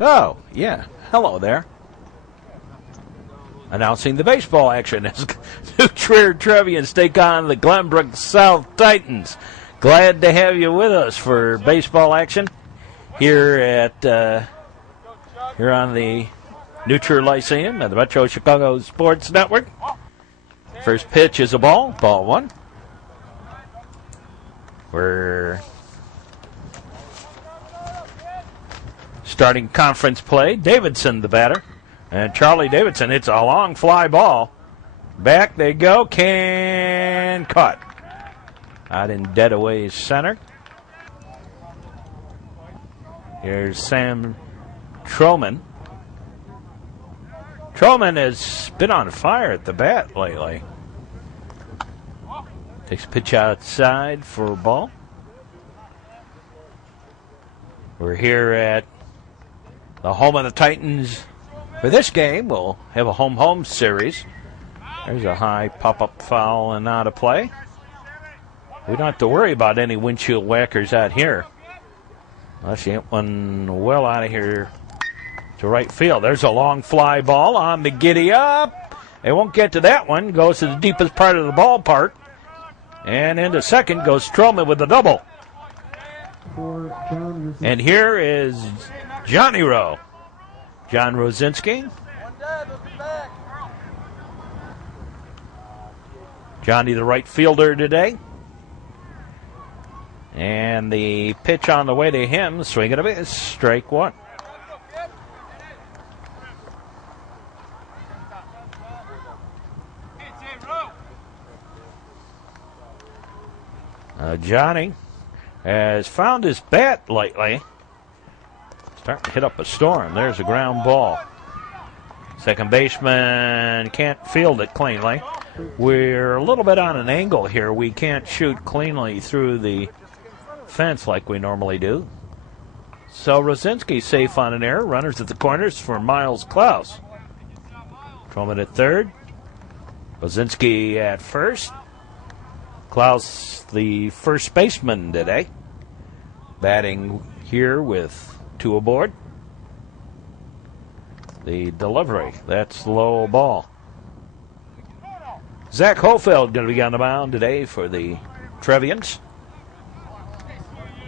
Oh, yeah. Hello there. Announcing the baseball action as New Trier Trevians take on the Glenbrook South Titans. Glad to have you with us for baseball action here at here on the New Trier Lyceum at the Metro Chicago Sports Network. First pitch is a ball one. We're starting conference play. Davidson, the batter. And Charlie Davidson hits a long fly ball. Back they go. Caught. Out in dead away center. Here's Sam Troman. Troman has been on fire at the bat lately. Takes a pitch outside for a ball. We're here at the home of the Titans. For this game, we'll have a home-home series. There's a high pop-up foul and out of play. We don't have to worry about any windshield whackers out here. Unless you hit one well out of here to right field. There's a long fly ball on the giddy up. They won't get to that one. Goes to the deepest part of the ballpark. And into second goes Stroman with the double. And here is Johnny Rowe. John Rosinski. Johnny, the right fielder today. And the pitch on the way to him, swing and a miss, strike one. Johnny has found his bat lately. Starting to hit up a storm. There's a ground ball. Second baseman can't field it cleanly. We're a little bit on an angle here. We can't shoot cleanly through the fence like we normally do. So Rosinski safe on an error. Runners at the corners for Miles Klaus. Truman at third. Rosinski at first. Klaus, the first baseman today. Batting here with two aboard. The delivery, that's low ball. Zach Hofeld going to be on the mound today for the Trevians.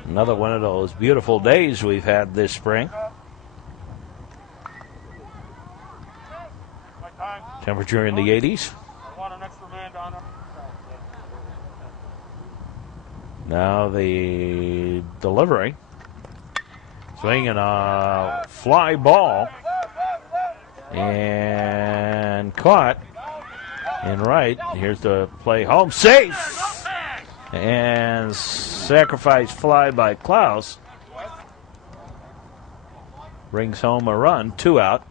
Another one of those beautiful days we've had this spring. Temperature in the 80s. Now the delivery. Swinging a fly ball. And caught in right. Here's the play home. Safe! And sacrifice fly by Klaus. Brings home a run. 2 out.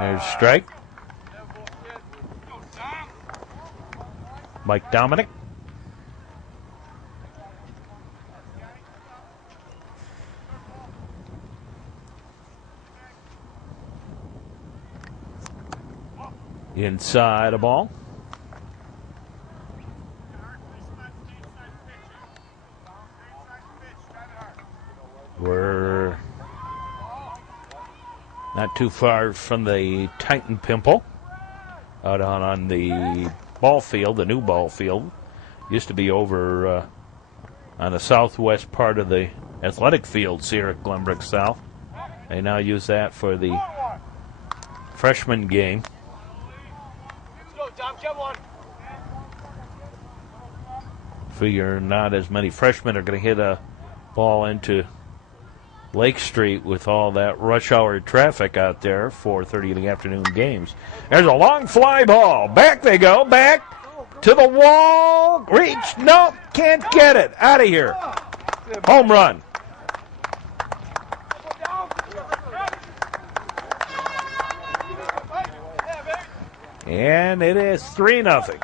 There's a strike. Mike Dominic. Inside a ball. We're not too far from the Titan Pimple out on the ball field, the new ball field. Used to be over on the southwest part of the athletic fields here at Glenbrook South. They now use that for the freshman game. Figure not as many freshmen are going to hit a ball into Lake Street with all that rush hour traffic out there, 4:30 in the afternoon games. There's a long fly ball. Back they go. Back to the wall. Reach. Nope. Can't get it. Out of here. Home run. And it is 3-0.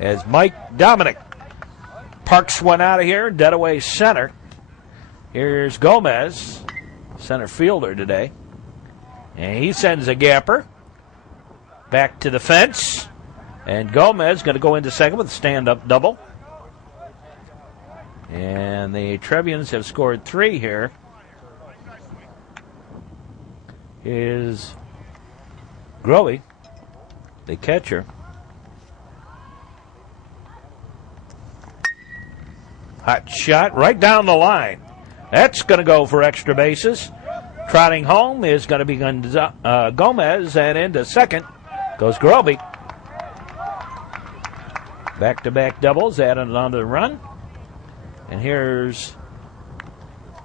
As Mike Dominic parks one out of here, dead away center. Here's Gomez, center fielder today. And he sends a gapper. Back to the fence. And Gomez going to go into second with a stand-up double. And the Trevians have scored 3 here. Is Growy, the catcher. Hot shot right down the line. That's going to go for extra bases. Trotting home is going to be Gomez, and into second goes Groby. Back-to-back doubles, adding another run. And here's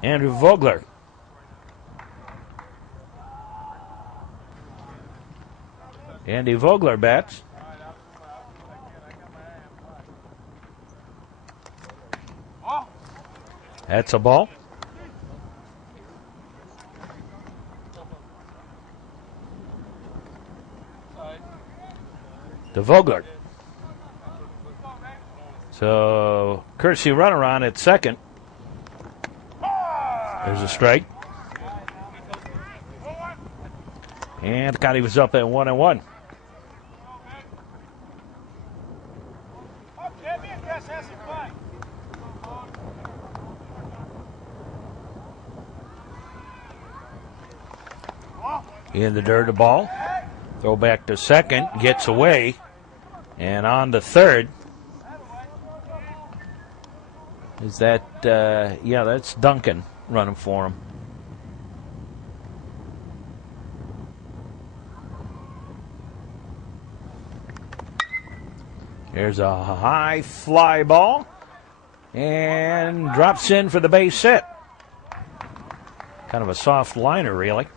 Andrew Vogler. Andy Vogler bats. That's a ball. To Vogler. So, courtesy runner on at second. There's a strike. And Connie was up at 1-1. In the dirt, a ball. Throw back to second, gets away, and on to third. Is that, yeah, that's Duncan running for him. There's a high fly ball, and drops in for the base hit. Kind of a soft liner, really.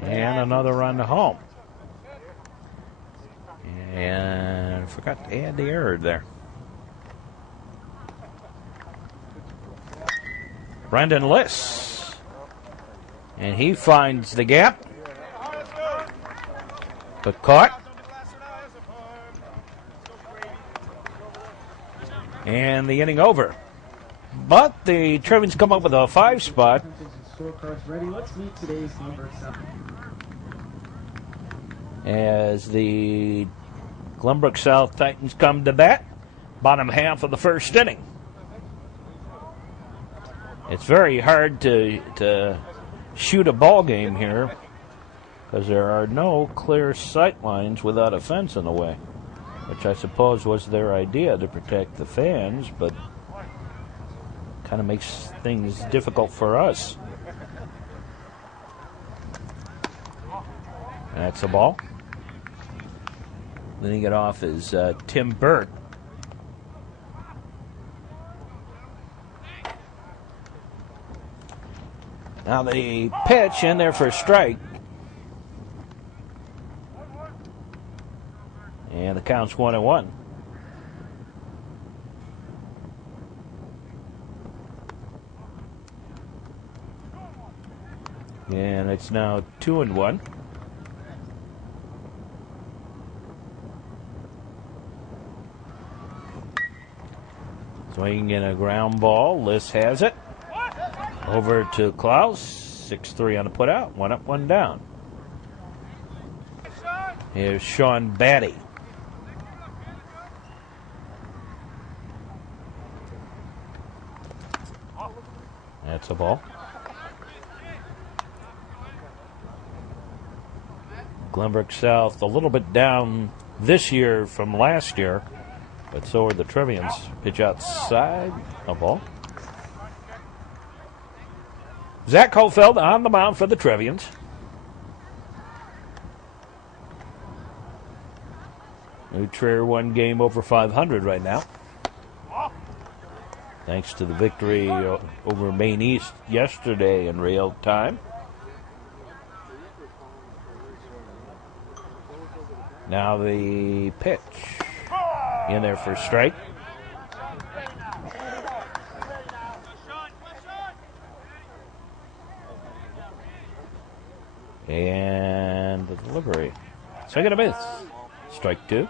And another run to home. And forgot to add the error there. Brendan Liss. And he finds the gap. But caught. And the inning over. But the Trevians come up with a 5 spot. Let's meet today's number 7. As the Glenbrook South Titans come to bat, bottom half of the first inning. It's very hard to shoot a ball game here because there are no clear sight lines without a fence in the way, which I suppose was their idea to protect the fans, but kind of makes things difficult for us. That's a ball. Leading it off is Tim Burt. Now the pitch in there for a strike. And the count's 1-1. And it's now 2-1. Swinging in a ground ball. Liss has it. Over to Klaus. 6-3 on the putout. 1 up, 1 down. Here's Sean Batty. That's a ball. Glenbrook South a little bit down this year from last year. But so are the Trevians. Pitch outside. A ball. Zach Hofeld on the mound for the Trevians. New Trier won game over 500 right now. Thanks to the victory over Maine East yesterday in real time. Now the pitch. In there for a strike. And the delivery. Second base. Strike 2.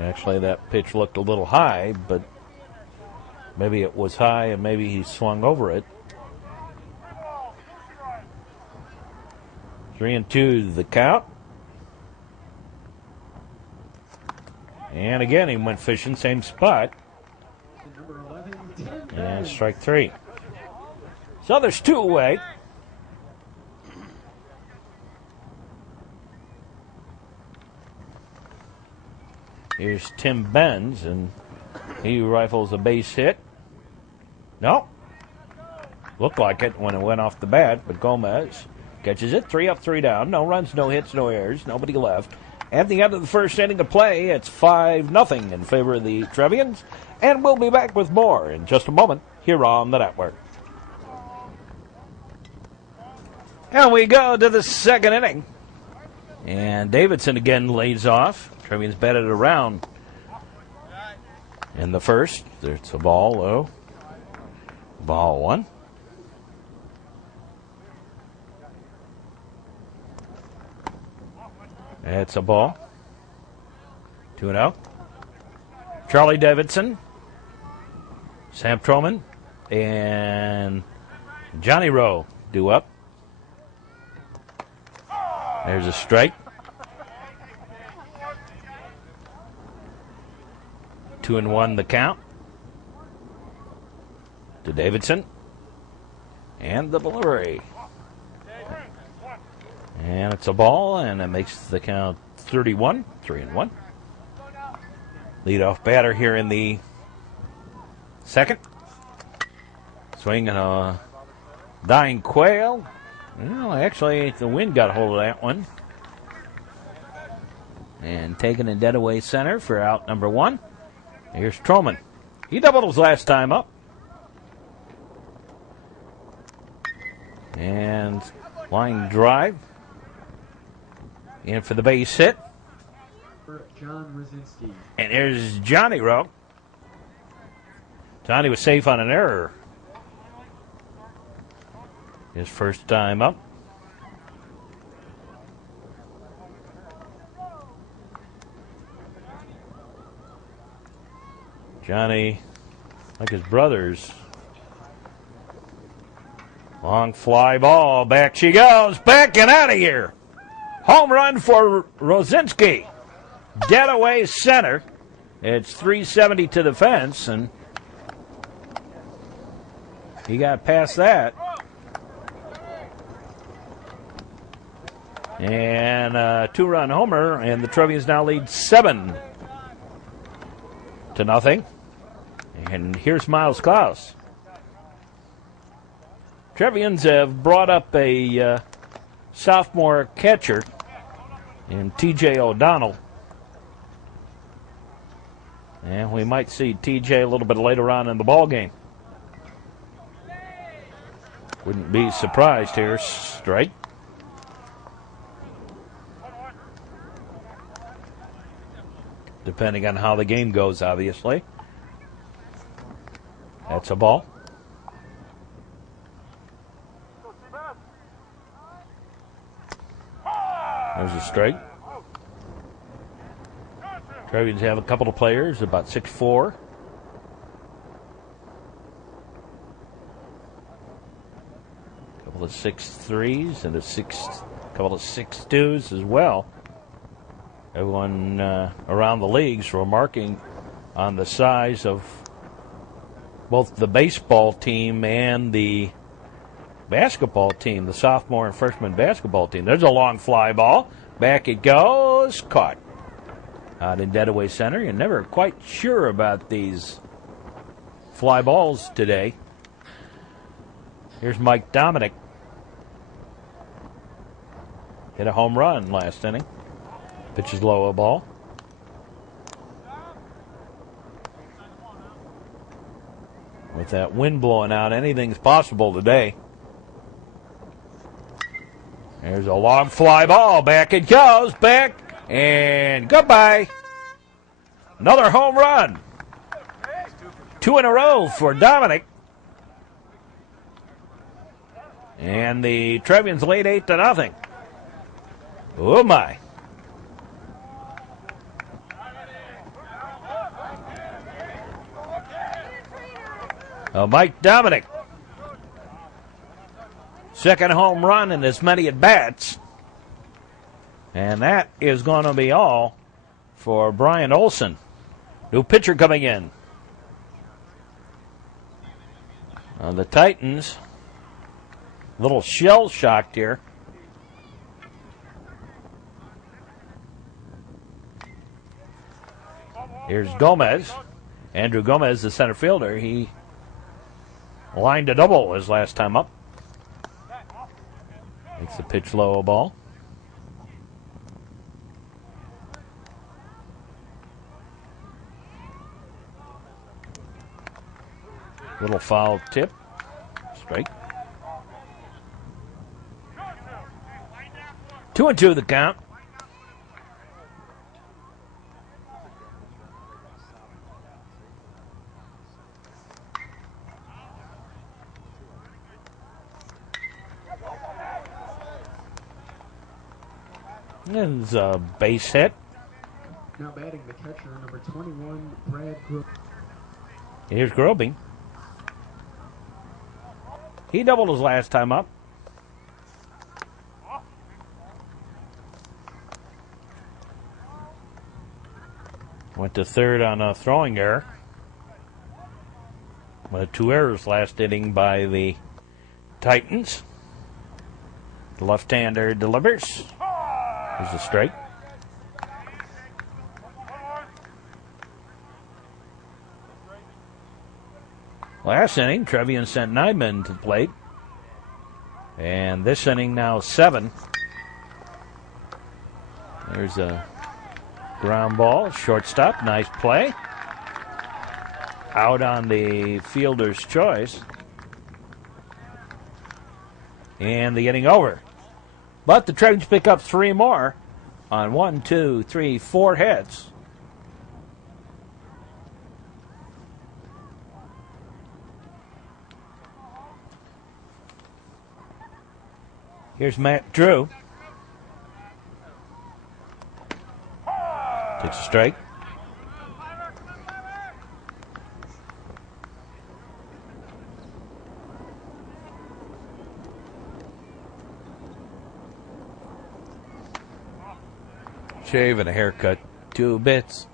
Actually, that pitch looked a little high, but maybe it was high and maybe he swung over it. 3-2 the count. And again, he went fishing, same spot. Number 11, Tim And Benz. strike 3. So there's 2 away. Here's Tim Benz, and he rifles a base hit. No. Looked like it when it went off the bat, but Gomez catches it. 3 up, 3 down. No runs, no hits, no errors. Nobody left. At the end of the first inning of play, it's 5-0 in favor of the Trevians. And we'll be back with more in just a moment here on the network. And we go to the second inning. And Davidson again lays off. Trevians batted around in the first. There's a ball low. Ball 1. It's a ball. 2-0. Charlie Davidson, Sam Troman, and Johnny Rowe due up. There's a strike. 2-1 the count to Davidson. And the delivery. And it's a ball, and it makes the count 31, 3-1. Leadoff batter here in the second. Swinging a dying quail. Well, actually, the wind got a hold of that one. And taken in dead away center for out number 1. Here's Troman. He doubled his last time up. And line drive. In for the base hit. For John Rosinski. And here's Johnny Rowe. Johnny was safe on an error. His first time up. Johnny, like his brothers. Long fly ball. Back she goes. Back and out of here. Home run for Rosinski. Dead away center. It's 370 to the fence, and he got past that. And a 2-run homer, and the Trevians now lead 7-0. And here's Miles Klaus. Trevians have brought up a sophomore catcher in T.J. O'Donnell. And we might see T.J. a little bit later on in the ball game. Wouldn't be surprised here. Strike. Depending on how the game goes, obviously. That's a ball. There's a strike. Trevians have a couple of players, about 6'4". A couple of 6'3s and couple of 6'2s as well. Everyone around the leagues remarking on the size of both the baseball team and the basketball team, the sophomore and freshman basketball team. There's a long fly ball. Back it goes. Caught. Out in dead away center. You're never quite sure about these fly balls today. Here's Mike Dominic. Hit a home run last inning. Pitches low, a ball. With that wind blowing out, anything's possible today. There's a long fly ball. Back it goes. Back and goodbye. Another home run. 2 in a row for Dominic. And the Trevians lead 8-0. Oh my. Mike Dominic. Second home run in as many at bats. And that is going to be all for Brian Olson. New pitcher coming in. The Titans, a little shell-shocked here. Here's Gomez. Andrew Gomez, the center fielder. He lined a double his last time up. Makes the pitch low, a ball. Little foul tip. Strike. 2-2 the count. There's a base hit. Now batting the catcher, number 21, Brad Grobe. Here's Grobing. He doubled his last time up. Went to third on a throwing error. One of 2 errors last inning by the Titans. The left-hander delivers. There's a strike. Last inning, Trevian sent 9 men to the plate. And this inning now 7. There's a ground ball, shortstop, nice play. Out on the fielder's choice. And the inning over. But the Trevians pick up 3 more on 1, 2, 3, 4 hits. Here's Matt Drew. Takes a strike. Shave and a haircut, 2 bits.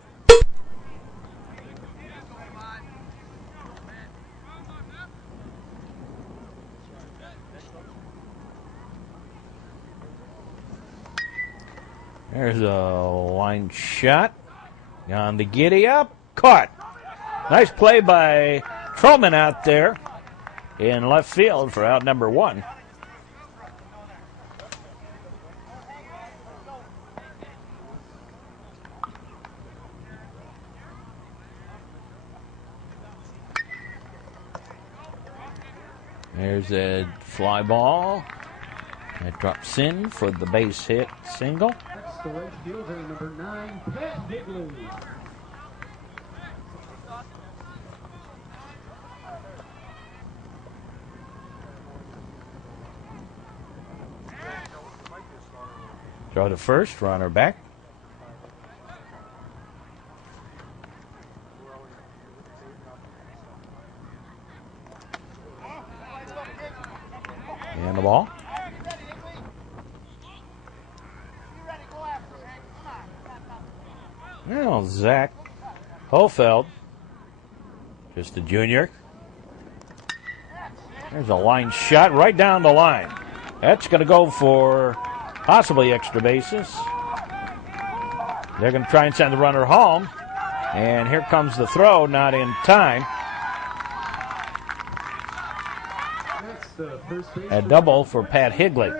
There's a line shot. On the giddy up. Caught. Nice play by Trollman out there in left field for out number 1. There's a fly ball. That drops in for the base hit single. That's the right fielder, number 9, Pat Higley. Throw to first, runner back. And the ball. Well, Zach Hofeld, just a junior. There's a line shot right down the line. That's going to go for possibly extra bases. They're going to try and send the runner home. And here comes the throw, not in time. A double for Pat Higley.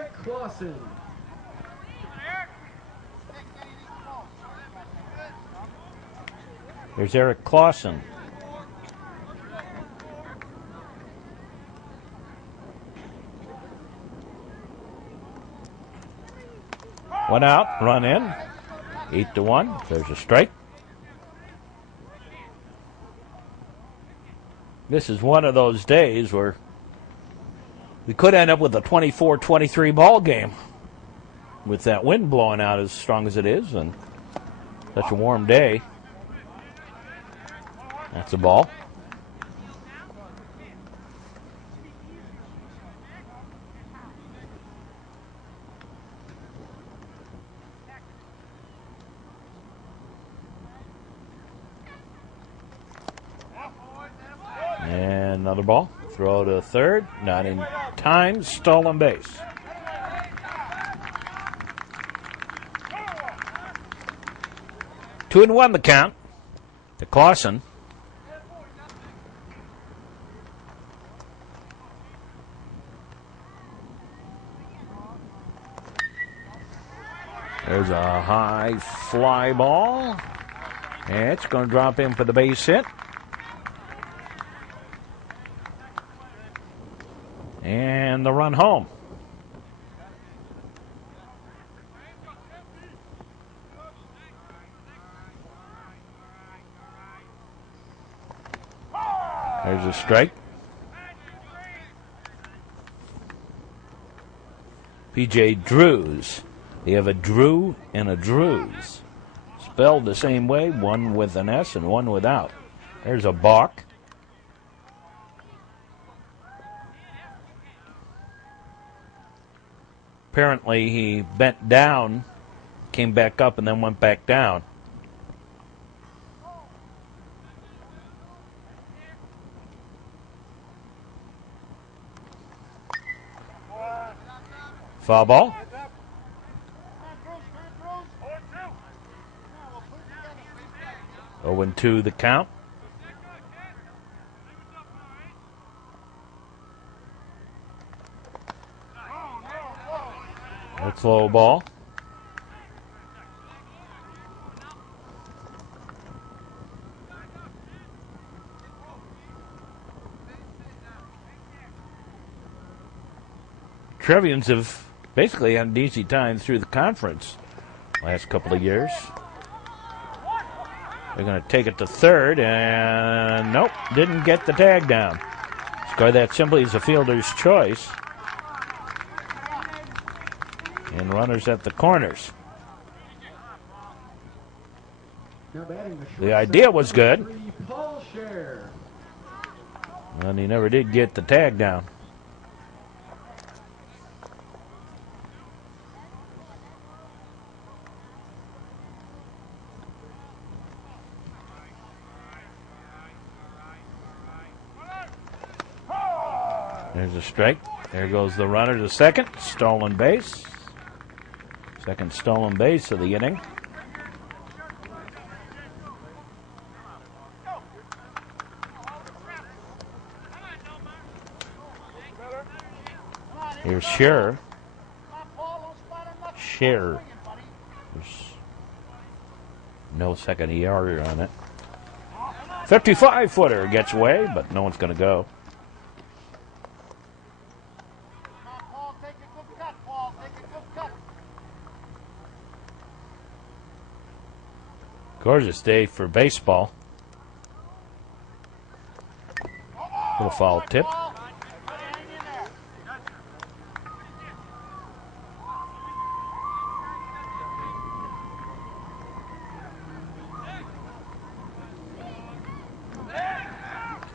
There's Eric Clausen. One out, run in. 8-1. There's a strike. This is one of those days where we could end up with a 24-23 ball game with that wind blowing out as strong as it is and such a warm day. That's a ball. Another ball. Throw to third. Not in time. Stolen base. Two and one the count to Clausen. There's a high fly ball. And it's going to drop in for the base hit. And the run home. There's a strike. P.J. Drews. You have a Drew and a Drews. Spelled the same way, one with an S and one without. There's a balk. Apparently he bent down, came back up, and then went back down. Foul ball. Oh, and 2 the count. That's low ball. Trevians have basically had an easy time through the conference last couple of years. They're going to take it to third, and nope, didn't get the tag down. Score that simply is a fielder's choice. And runners at the corners. The idea was good. And he never did get the tag down. There's a strike. There goes the runner to second. Stolen base. Second stolen base of the inning. Here's Scherer. Scherer. There's no second ER on it. 55-footer gets away, but no one's going to go. Gorgeous day for baseball. Little foul tip.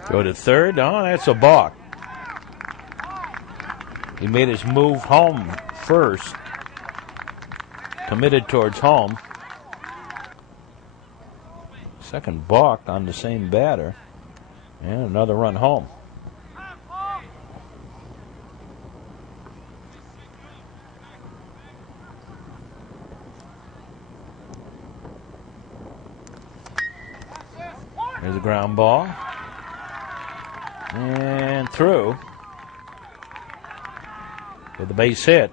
Go to third. Oh, that's a balk. He made his move home first. Committed towards home. Second balk on the same batter. And another run home. There's a ground ball. And through. With the base hit.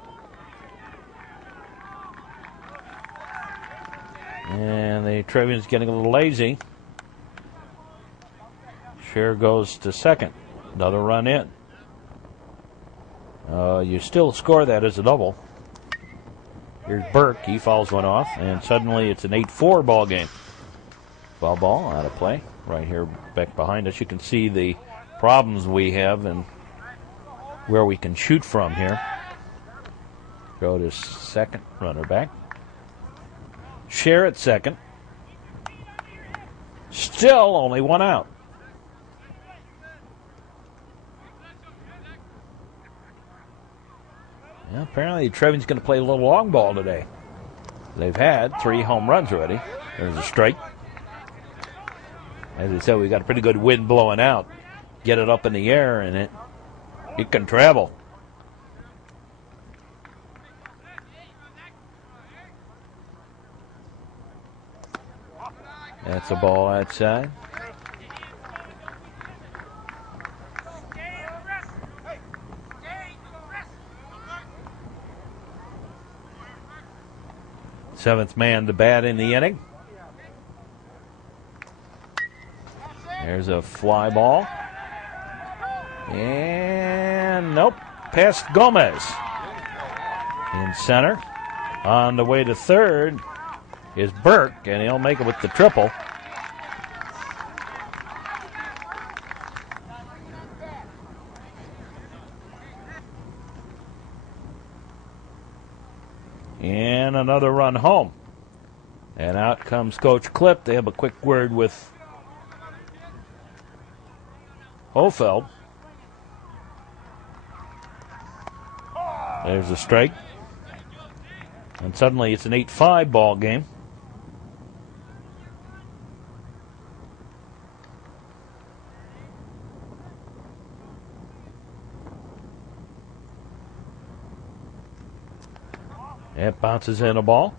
And the Trevians getting a little lazy. Scherer goes to second. Another run in. You still score that as a double. Here's Burke. He fouls one off. And suddenly it's an 8-4 ball game. Foul ball out of play. Right here back behind us. You can see the problems we have and where we can shoot from here. Go to second. Runner back. Scherer at second. Still only one out. Yeah, apparently Trevian's going to play a little long ball today. They've had 3 home runs already. There's a strike. As I said, we got a pretty good wind blowing out. get it up in the air, and it can travel. That's a ball outside. Seventh man to bat in the inning. There's a fly ball. And nope, past Gomez. In center. On the way to third is Burke, and he'll make it with the triple. And another run home. And out comes Coach Clipp. They have a quick word with Hofeld. There's a strike. And suddenly it's an 8-5 ball game. It bounces in a ball.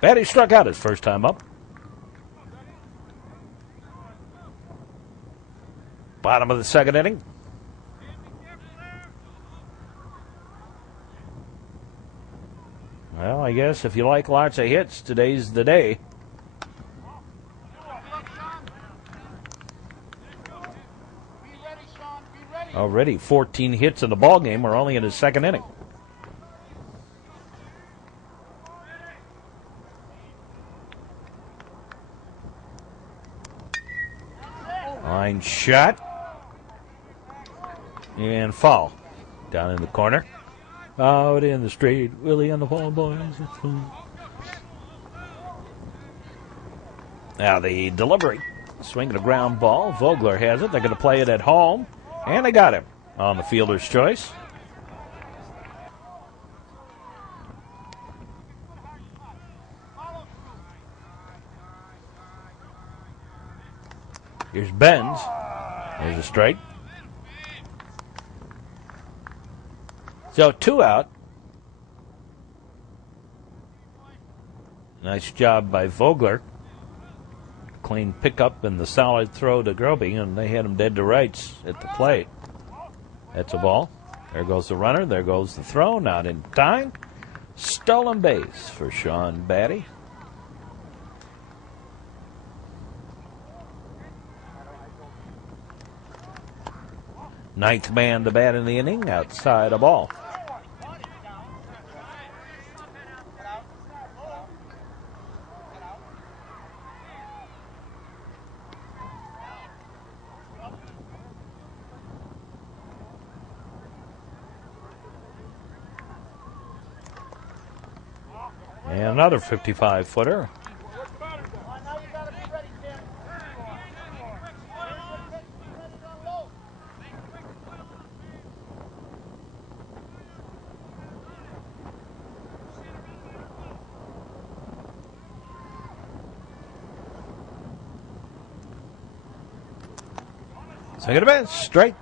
Batty struck out his first time up. Bottom of the second inning. Well, I guess if you like lots of hits, today's the day. Already 14 hits in the ball game. We're only in his second inning. Line shot. And foul. Down in the corner. Out in the street. Willie on the ball, boys. It's fun. Now the delivery. Swinging a ground ball. Vogler has it. They're going to play it at home. And they got him on the fielder's choice. Here's Benz. There's a strike. So 2 out. Nice job by Vogler. Clean pickup and the solid throw to Groby, and they had him dead to rights at the plate. That's a ball. There goes the runner. There goes the throw. Not in time. Stolen base for Sean Batty. Ninth man to bat in the inning, outside a ball. And another 55-footer. Second base, straight.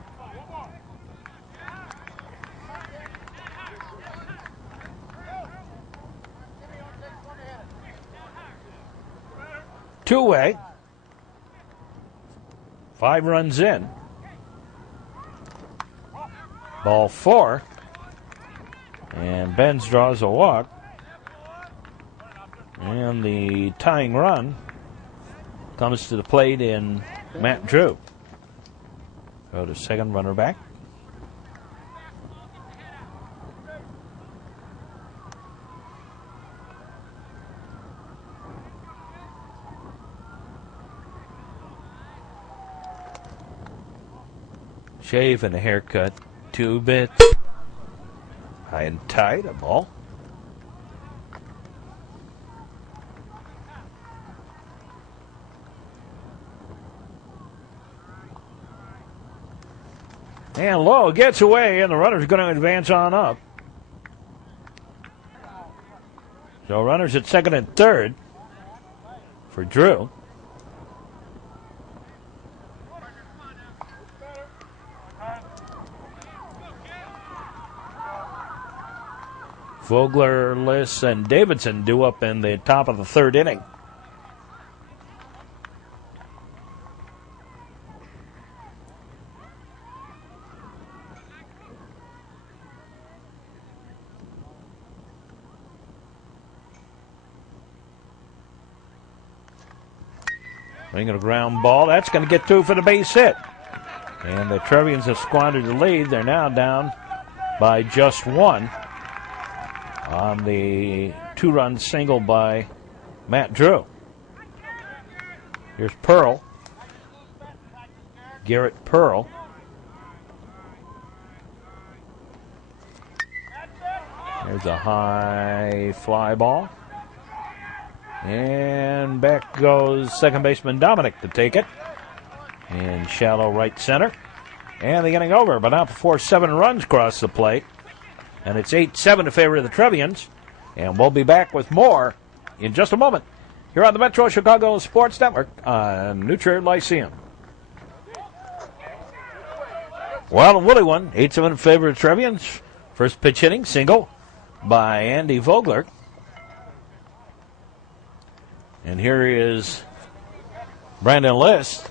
Two-way. 5 runs in. Ball 4. And Benz draws a walk. And the tying run comes to the plate in Matt Drew. Go to second, runner back. Shave and a haircut, 2 bits. High and tight, a ball. And Lowe gets away, and the runner's going to advance on up. So runners at second and third for Drew. Vogler, Liss, and Davidson due up in the top of the third inning. Bringing a ground ball. That's going to get through for the base hit. And the Trevians have squandered the lead. They're now down by just one on the two-run single by Matt Drew. Here's Pearl. Garrett Pearl. There's a high fly ball. And back goes second baseman Dominic to take it. In shallow right center. And they're getting over, but not before 7 runs cross the plate. And it's 8-7 in favor of the Trevians. And we'll be back with more in just a moment here on the Metro Chicago Sports Network on New Trier Lyceum. Wild and Woolly one, 8-7 in favor of the Trevians. First pitch hitting, single by Andy Vogler. And here is Brandon Liss.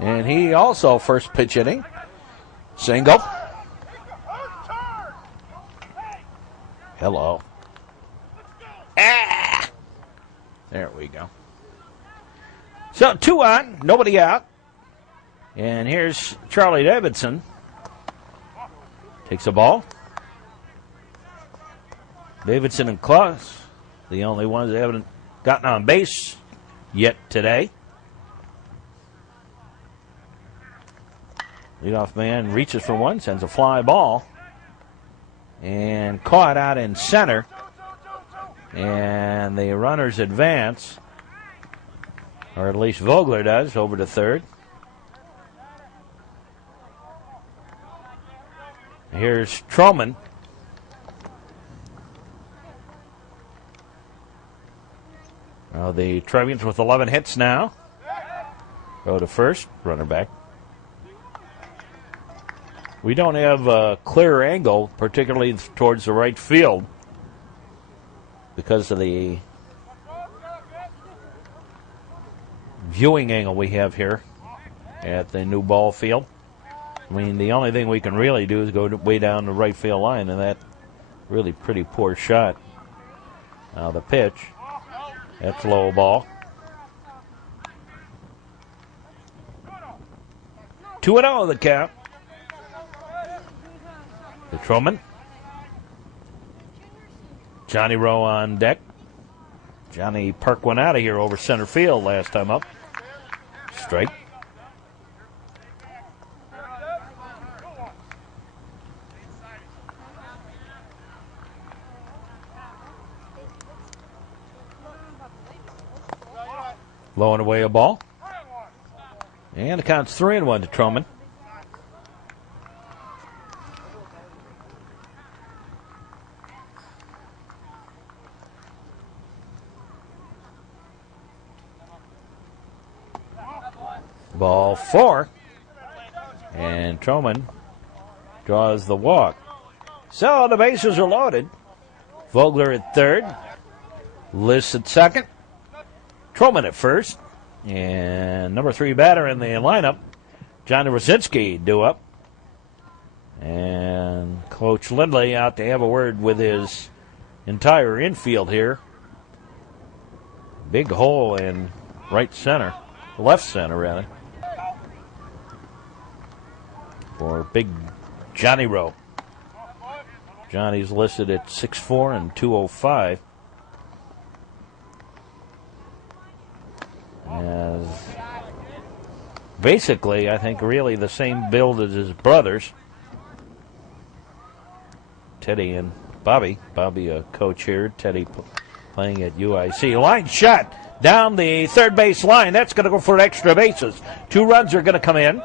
And he also first pitch hitting. Single. Hello. Ah! There we go. So 2 on, nobody out. And here's Charlie Davidson. Takes the ball. Davidson and Klaus, the only ones that haven't gotten on base yet today. Leadoff man reaches for one, sends a fly ball. And caught out in center. And the runners advance. Or at least Vogler does, over to third. Here's Troman. Well, the Trevians with 11 hits now. Go to first, runner back. We don't have a clear angle, particularly towards the right field, because of the viewing angle we have here at the new ball field. I mean, the only thing we can really do is go way down the right field line, and that really pretty poor shot. Now the pitch. That's low ball. 2-0 the count. The Truman. Johnny Rowe on deck. Johnny Park went out of here over center field last time up. Strike. Low and away a ball. And the count's 3-1 to Truman. Ball 4. And Truman draws the walk. So the bases are loaded. Vogler at third. Liss at second. Truman at first. And number 3 batter in the lineup, Johnny Rosinski, due up. And Coach Lindley out to have a word with his entire infield here. Big hole in right center, left center rather, for big Johnny Rowe. Johnny's listed at 6'4" and 205. As basically, I think, really the same build as his brothers, Teddy and Bobby. Bobby, a coach here. Teddy playing at UIC. Line shot down the third base line. That's going to go for extra bases. 2 runs are going to come in.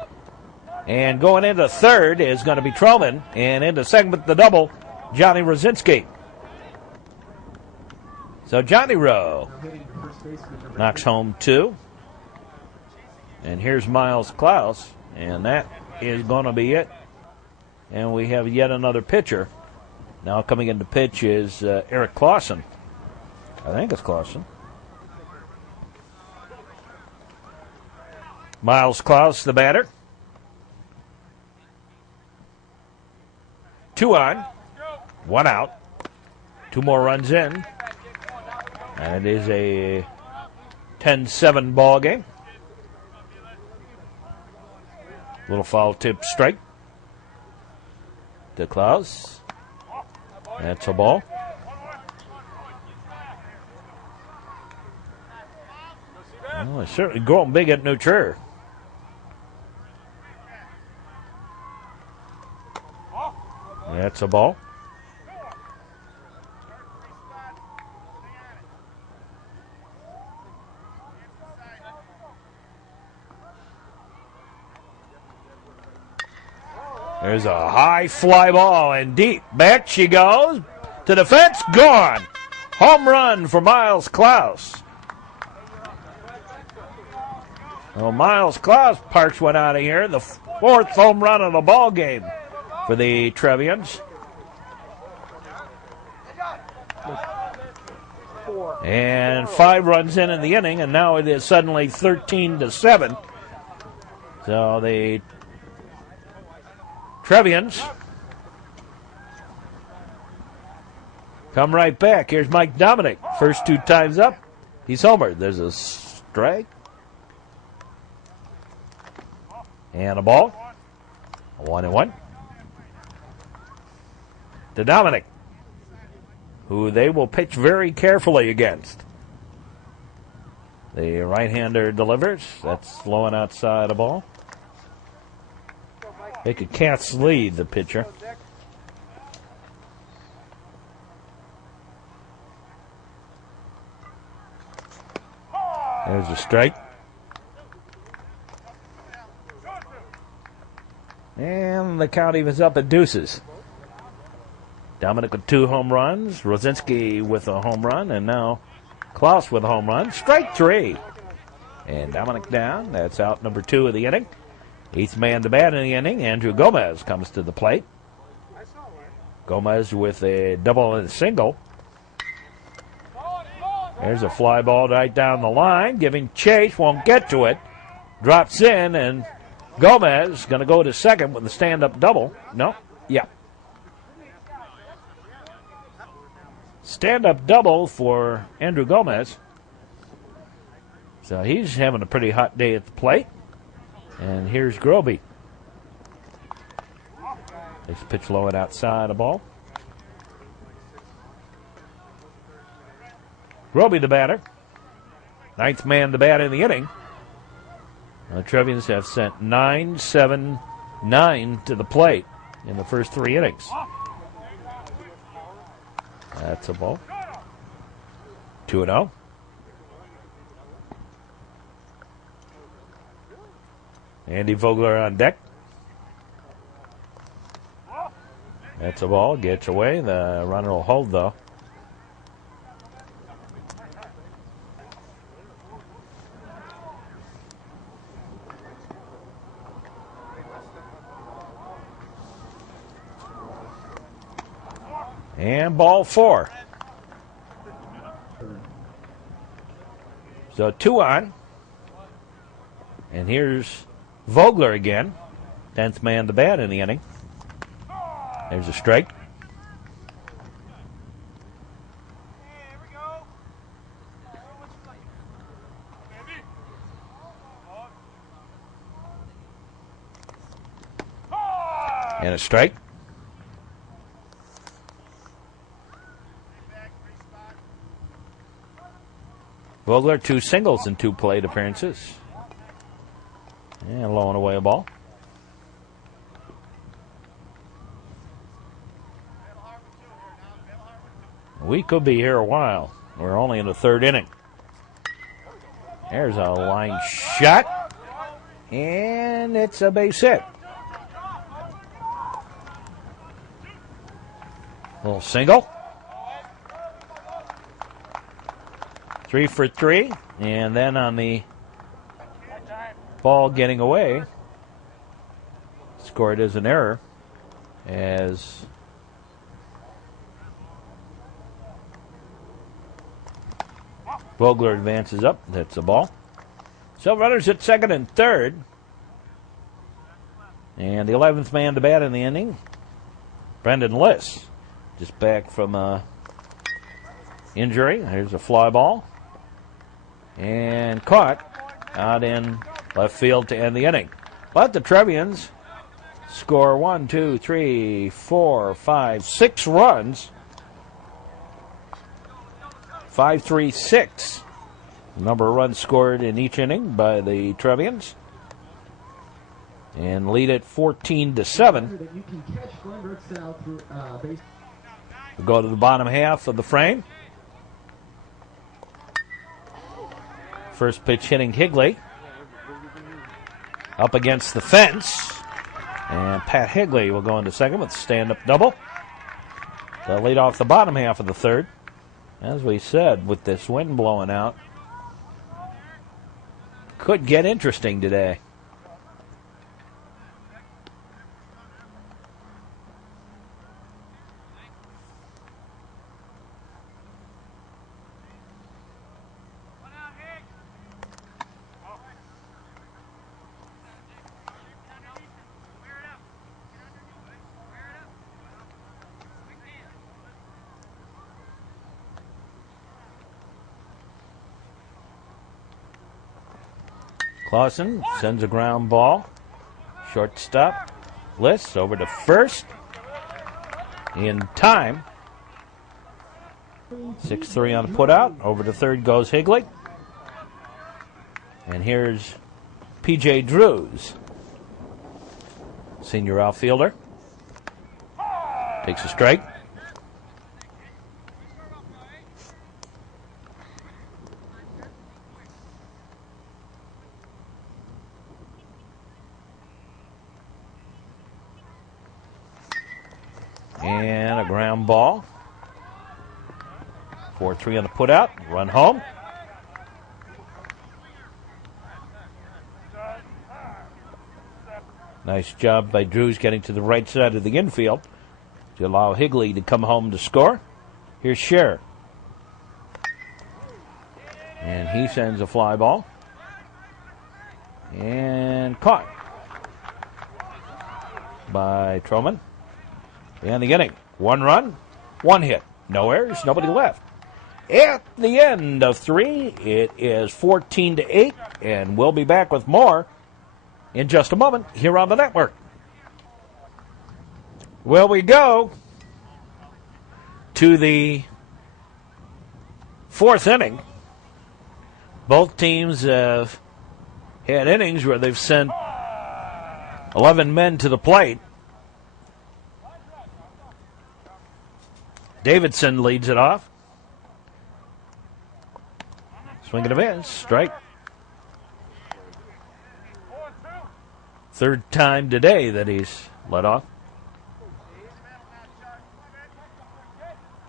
And going into third is going to be Truman. And into second with the double, Johnny Rosinski. So Johnny Rowe knocks home 2. And here's Miles Klaus. And that is going to be it. And we have yet another pitcher Now coming in to pitch is Eric Clausen. I think it's Clausen. Miles Klaus, the batter. 2 on, 1 out. 2 more runs in. And it is a 10-7 ball game. Little foul tip strike to Klaus. That's a ball. Well, they're certainly growing big at New Trier. That's a ball. There's a high fly ball and deep. Back she goes to the fence. Gone. Home run for Miles Klaus. Well, Miles Klaus parks one out of here. The 4th home run of the ball game for the Trevians. And 5 runs in the inning, and now it is suddenly 13-7. So the Trevians come right back. Here's Mike Dominic. First 2 times up, he's homered. There's a strike. And a ball. 1-1. To Dominic, who they will pitch very carefully against. The right-hander delivers. That's flowing outside a ball. They could cast lead, the pitcher. There's a strike. And the count evens up at deuces. Dominic with 2 home runs. Rosinski with a home run. And now Klaus with a home run. Strike 3. And Dominic down. That's out number 2 of the inning. 8th man to bat in the inning. Andrew Gomez comes to the plate. Gomez with a double and a single. There's a fly ball right down the line. Giving chase. Won't get to it. Drops in, and Gomez going to go to second with the stand-up double. No? Yeah. Stand-up double for Andrew Gomez. So he's having a pretty hot day at the plate. And here's Groby. This pitch low and outside a ball. Groby the batter. 9th man to bat in the inning. The Trevians have sent 9, 7, 9 to the plate in the first 3 innings. That's a ball. 2-0. Andy Vogler on deck. That's a ball. Gets away. The runner will hold, though. And ball 4. So 2 on. And here's Vogler again. 10th man to bat in the inning. There's a strike. And a strike. Vogler, 2 singles in 2 plate appearances. And lowing away a ball. We could be here a while. We're only in the 3rd inning. There's a line shot. And it's a base hit. Little single. 3 for 3. And then on the ball getting away, scored as an error as Vogler advances up. That's the ball. So runners at second and third. And the 11th man to bat in the inning, Brendan Liss, just back from injury. Here's a fly ball. And caught out in left field to end the inning. But the Trevians score 1, 2, 3, 4, 5, 6 runs. 5-3-6. Number of runs scored in each inning by the Trevians. And lead it 14-7. We'll go to the bottom half of the frame. First pitch hitting Higley. Up against the fence. And Pat Higley will go into second with a stand-up double. They'll lead off the bottom half of the third. As we said, with this wind blowing out, could get interesting today. Clausen sends a ground ball. Shortstop. Liss over to first. In time. 6-3 on the putout. Over to third goes Higley. And here's P.J. Drews, senior outfielder. Takes a strike. And a ground ball. 4-3 on the putout. Run home. Nice job by Drews getting to the right side of the infield to allow Higley to come home to score. Here's Scher. And he sends a fly ball. And caught by Troman. And the inning. 1 run, 1 hit. No errors, nobody left. At the end of 3, it is 14-8, and we'll be back with more in just a moment here on the network. Well, we go to the 4th inning. Both teams have had innings where they've sent 11 men to the plate. Davidson leads it off. Swing and a miss. Strike. Third time today that he's led off.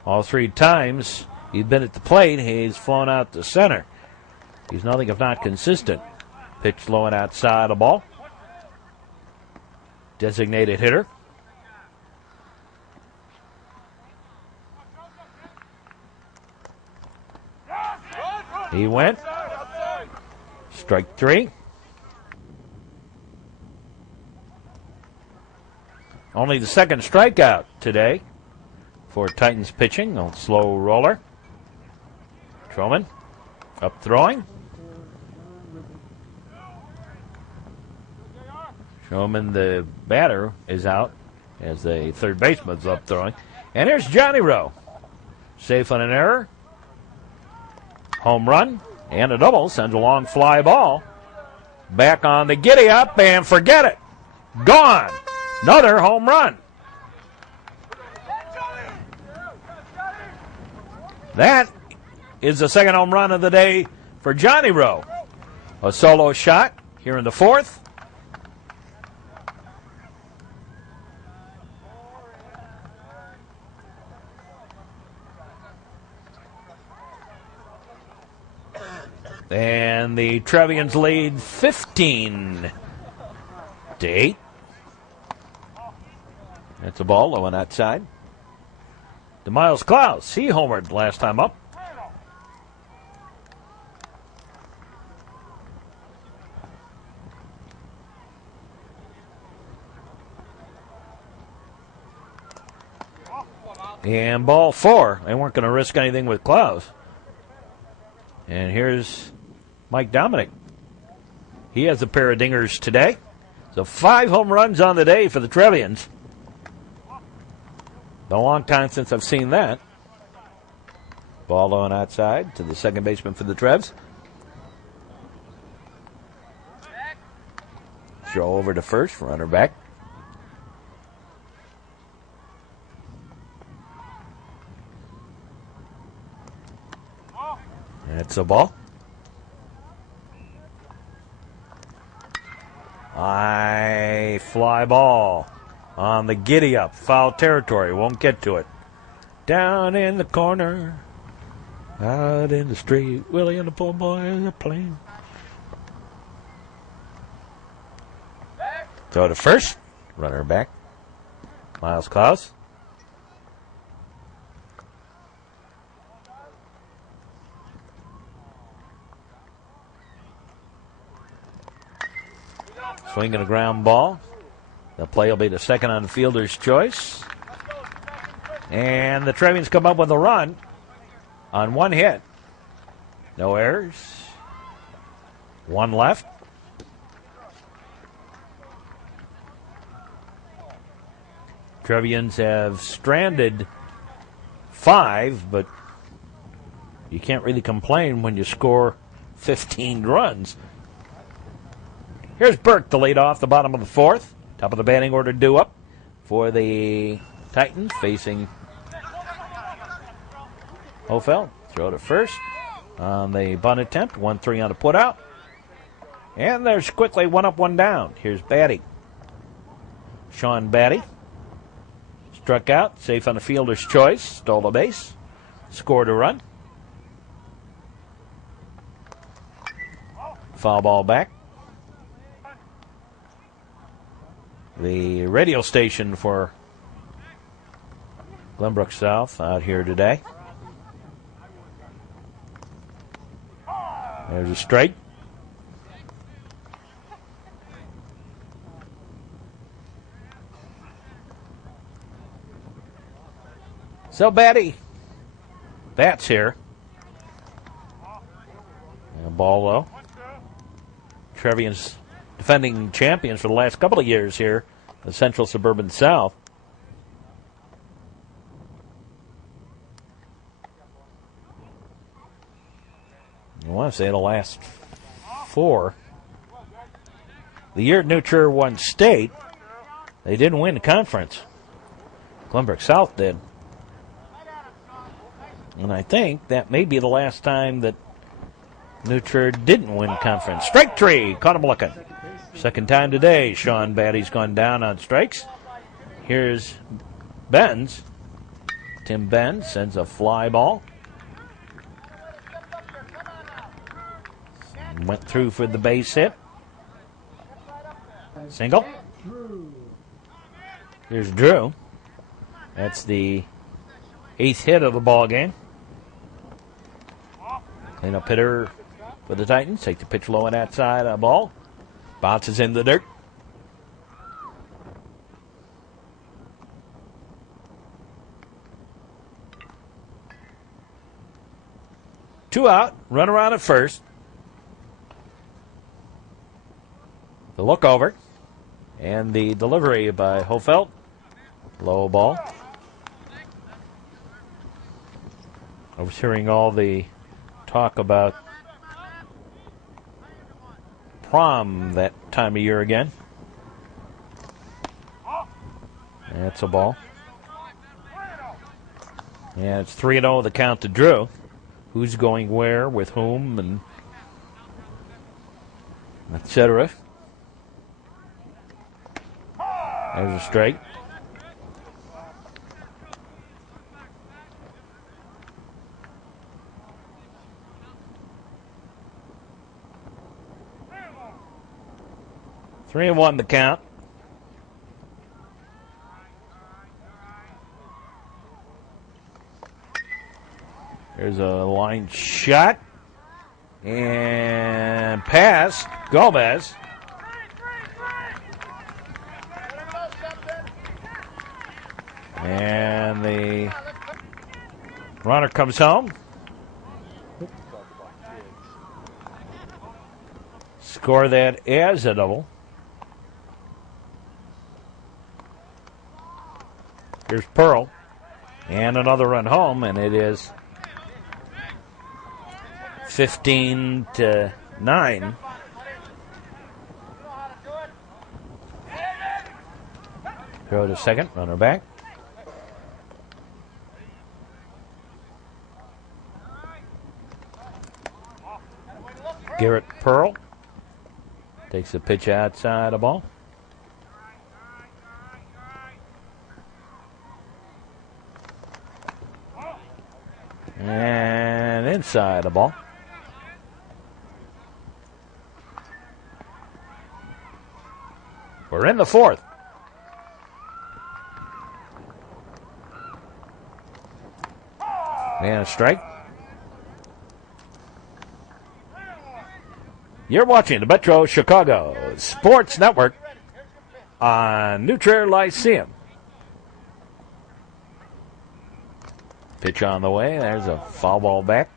All 3 times he's been at the plate, he's flown out to center. He's nothing if not consistent. Pitch low and outside the ball. Designated hitter. He went. Strike 3. Only the second strikeout today for Titans pitching. A slow roller. Troman up throwing. Troman, the batter, is out as the third baseman's up throwing. And here's Johnny Rowe. Safe on an error. Home run and a double. Sends a long fly ball. Back on the giddy up and forget it. Gone. Another home run. That is the second home run of the day for Johnny Rowe. A solo shot here in the 4th. And the Trevians lead 15-8. That's a ball low on that side. DeMiles Klaus, he homered last time up. And ball 4. They weren't going to risk anything with Klaus. And here's Mike Dominic. He has a pair of dingers today. So 5 home runs on the day for the Trevians. Been a long time since I've seen that. Ball on outside to the second baseman for the Trevs. Throw over to first, runner back. That's a ball. High fly ball on the giddy up. Foul territory. Won't get to it. Down in the corner. Out in the street. Willie and the poor boys are playing. Throw to first. Runner back. Miles Klaus. Swinging a ground ball. The play will be the second on the fielder's choice. And the Trevians come up with a run on 1 hit. No errors. 1 left. Trevians have stranded 5, but you can't really complain when you score 15 runs. Here's Burke, the lead off the bottom of the 4th. Top of the batting order due up for the Titans facing Hofeld. Throw to first on the bunt attempt. 1-3 on the putout. And there's quickly 1 up, 1 down. Here's Batty. Sean Batty. Struck out, safe on the fielder's choice. Stole a base. Scored a run. Foul ball back. The radio station for Glenbrook South out here today. There's a strike. So Batty. Bats here. And ball low. Trevians defending champions for the last couple of years here, the Central Suburban South. I want to say the last 4. The year New Trier won state, they didn't win the conference. Glenbrook South did. And I think that may be the last time that New Trier didn't win conference. Strike 3, caught him looking. Second time today, Sean Batty's gone down on strikes. Here's Benz. Tim Benz sends a fly ball. Went through for the base hit. Single. Here's Drew. That's the 8th hit of the ball game. Cleanup hitter for the Titans. Take the pitch low and outside a ball. Bounces in the dirt. Two out. Run around at first. The look over. And the delivery by Hofeld. Low ball. I was hearing all the talk about prom that time of year again. That's a ball. And it's 3-0 the count to Drew. Who's going where, with whom, and etc. There's a strike. Three and 1 the count. There's a line shot. And pass. Gomez. And the Runner comes home. Score that as a double. Here's Pearl. And another run home, and it is 15-9. Throw to second, runner back. Garrett Pearl takes the pitch outside the ball. And inside the ball. We're in the fourth. And a strike. You're watching the Metro Chicago Sports Network on New Trier Lyceum. Pitch on the way. There's a foul ball back.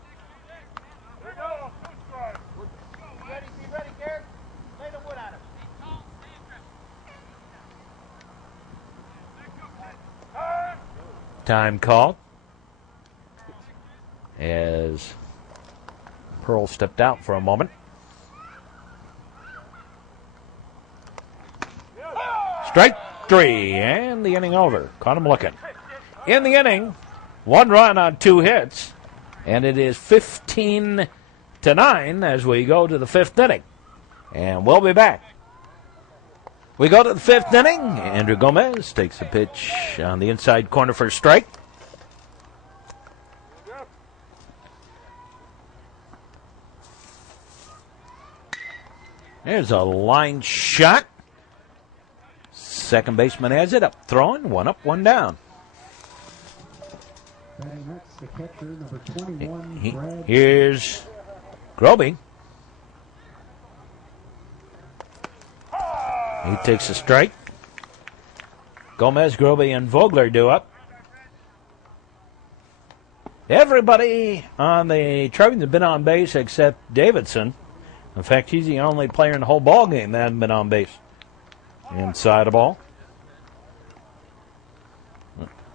Time called as Pearl stepped out for a moment. Strike three, and the inning over. Caught him looking. In the inning, 1 run on 2 hits, and it is 15-9 as we go to the 5th inning. And we'll be back. We go to the 5th inning. Andrew Gomez takes a pitch on the inside corner for a strike. There's a line shot. Second baseman has it, up throwing, 1 up, 1 down. Next, the catcher, number 21, Here's Groby. He takes a strike. Gomez, Groby, and Vogler do up. Everybody on the Trevians have been on base except Davidson. In fact, he's the only player in the whole ball game that hasn't been on base. Inside the ball.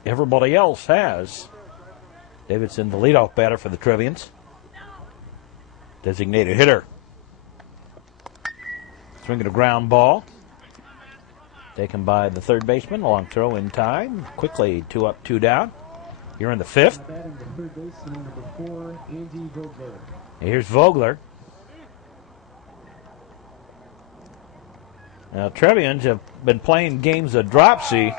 Everybody else has. Davidson, the leadoff batter for the Trevians. Designated hitter. Swinging a ground ball. Taken by the third baseman. Long throw in time. Quickly 2 up, 2 down. You're in the 5th. Batting the third baseman, number 4, Andy Vogler. Here's Vogler. Now, Trevians have been playing games of dropsy.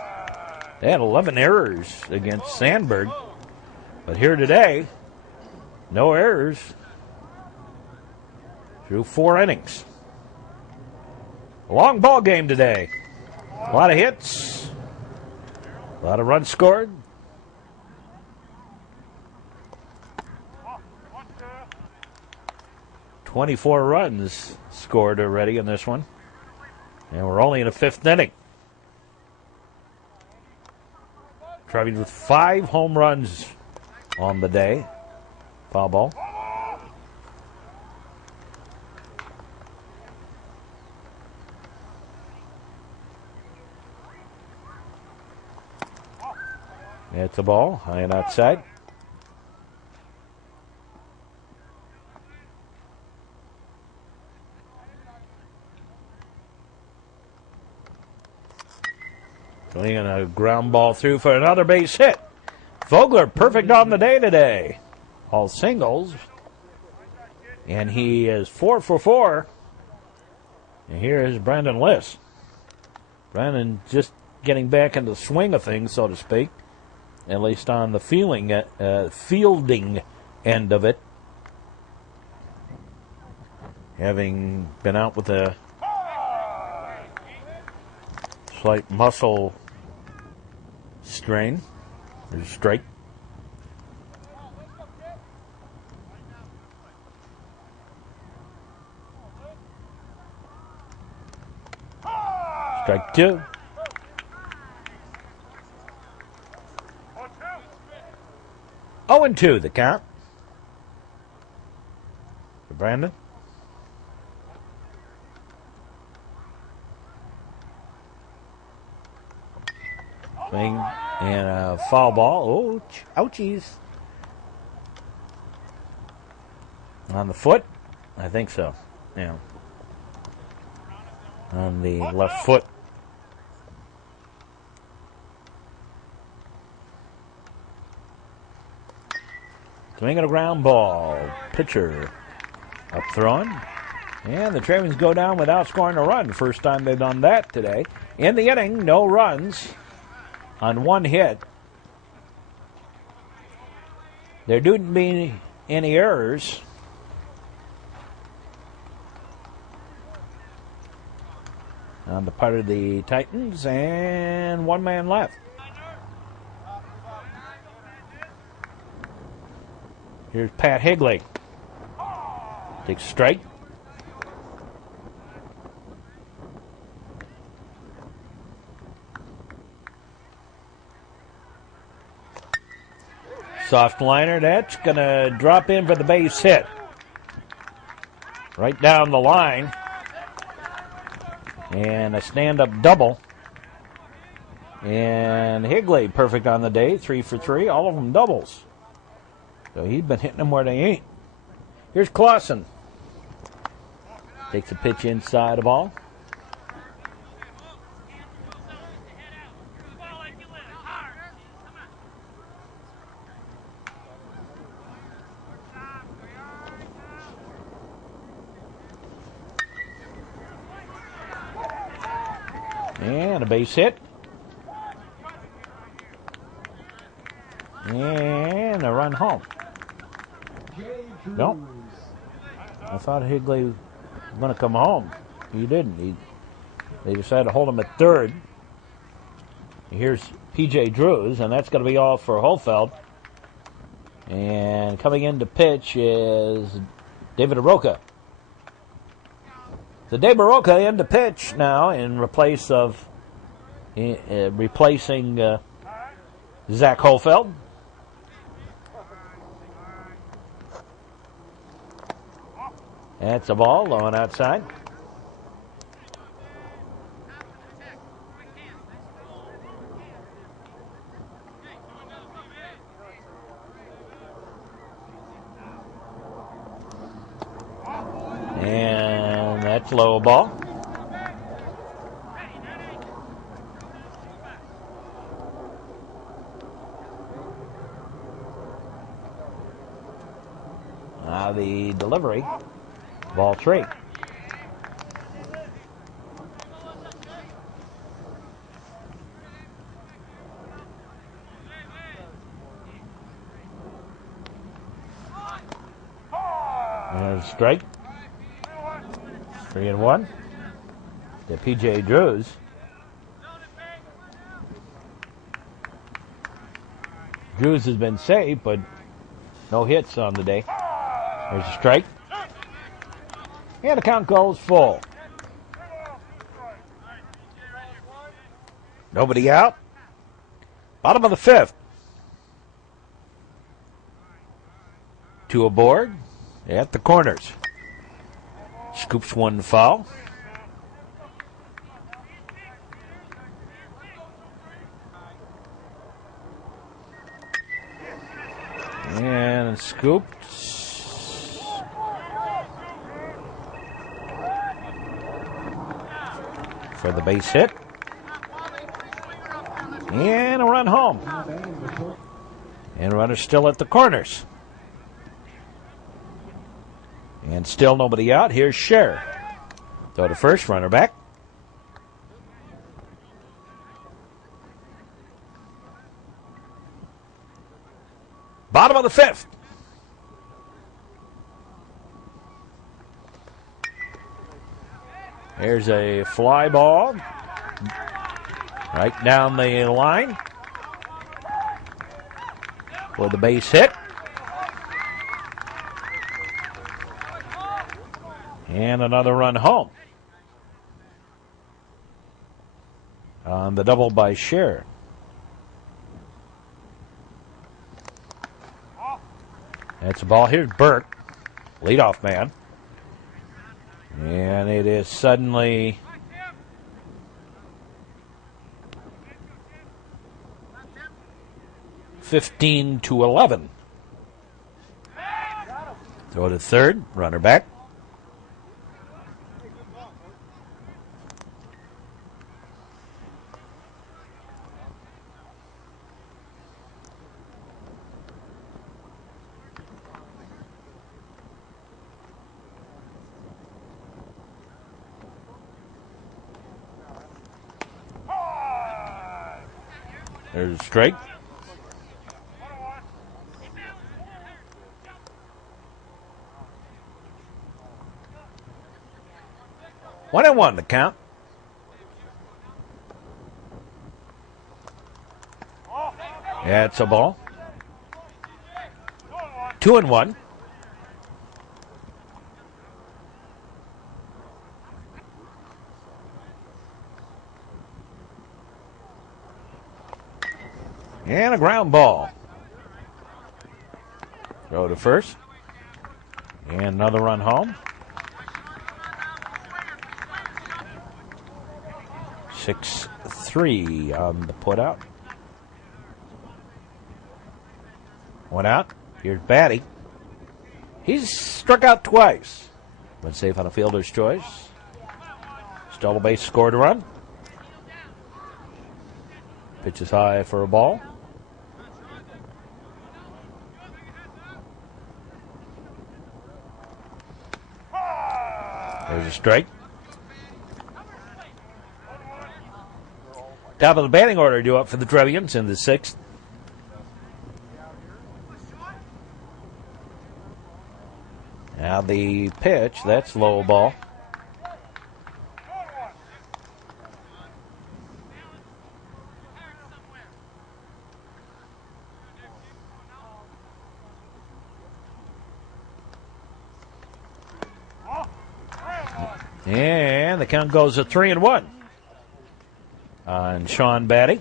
They had 11 errors against Sandburg. But here today, no errors through 4 innings. A long ball game today. A lot of hits. A lot of runs scored. "24 runs scored already in this one. And we're only in the 5th inning. Trevians with 5 home runs on the day. Foul ball. It's a ball, high and outside. Swinging a ground ball through for another base hit. Vogler perfect on the day today. All singles. And he is 4 for 4. And here is Brandon Liss. Brandon just getting back into the swing of things, so to speak. At least on the fielding end of it. Having been out with a slight muscle strain. There's a strike. Strike 2. 0-2 the count for Brandon. Swing and a foul ball. Oh, ouchies. On the foot? I think so. Yeah. On the left foot. Swinging a ground ball. Pitcher up throwing. And the Trevians go down without scoring a run. First time they've done that today. In the inning, no runs on one hit. There didn't be any errors. On the part of the Titans, and one man left. Here's Pat Higley. Takes a strike. Soft liner, that's going to drop in for the base hit. Right down the line. And a stand-up double. And Higley, perfect on the day, 3 for 3, all of them doubles. So he's been hitting them where they ain't. Here's Clausen. Takes a pitch inside the ball. And a base hit. And a run home. Nope. I thought Higley was going to come home. He didn't. They decided to hold him at third. Here's P.J. Drews, and that's going to be all for Holfeld. And coming in to pitch is David Aroka. So Dave Baroka in to pitch now in replacing Zach Holfeld. That's a ball, low and outside. And that's low ball. Now the delivery. Ball 3. And a strike. 3-1 to P.J. Drews. Drews has been safe, but no hits on the day. There's a strike. And the count goes full. Nobody out. Bottom of the 5th. 2 aboard at the corners. Scoops one foul. And scooped. For the base hit. And a run home. And runner's still at the corners. And still nobody out. Here's Scher. Throw to first, runner back. Bottom of the 5th. There's a fly ball. Right down the line. For the base hit. And another run home. On the double by Scher. That's the ball. Here's Burke, leadoff man. And it is suddenly 15-11. Throw to third, runner back. There's a strike. One and one to count. That's a ball. 2-1. And a ground ball. Throw to first. And another run home. 6-3 on the put out. One out. Here's Batty. He's struck out twice. Been safe on a fielder's choice. Stole a base, scored a run. Pitch is high for a ball. There's a strike. Top of the batting order due up for the Trevians in the sixth. Now the pitch, that's low ball. And the count goes to 3-1 on Sean Batty.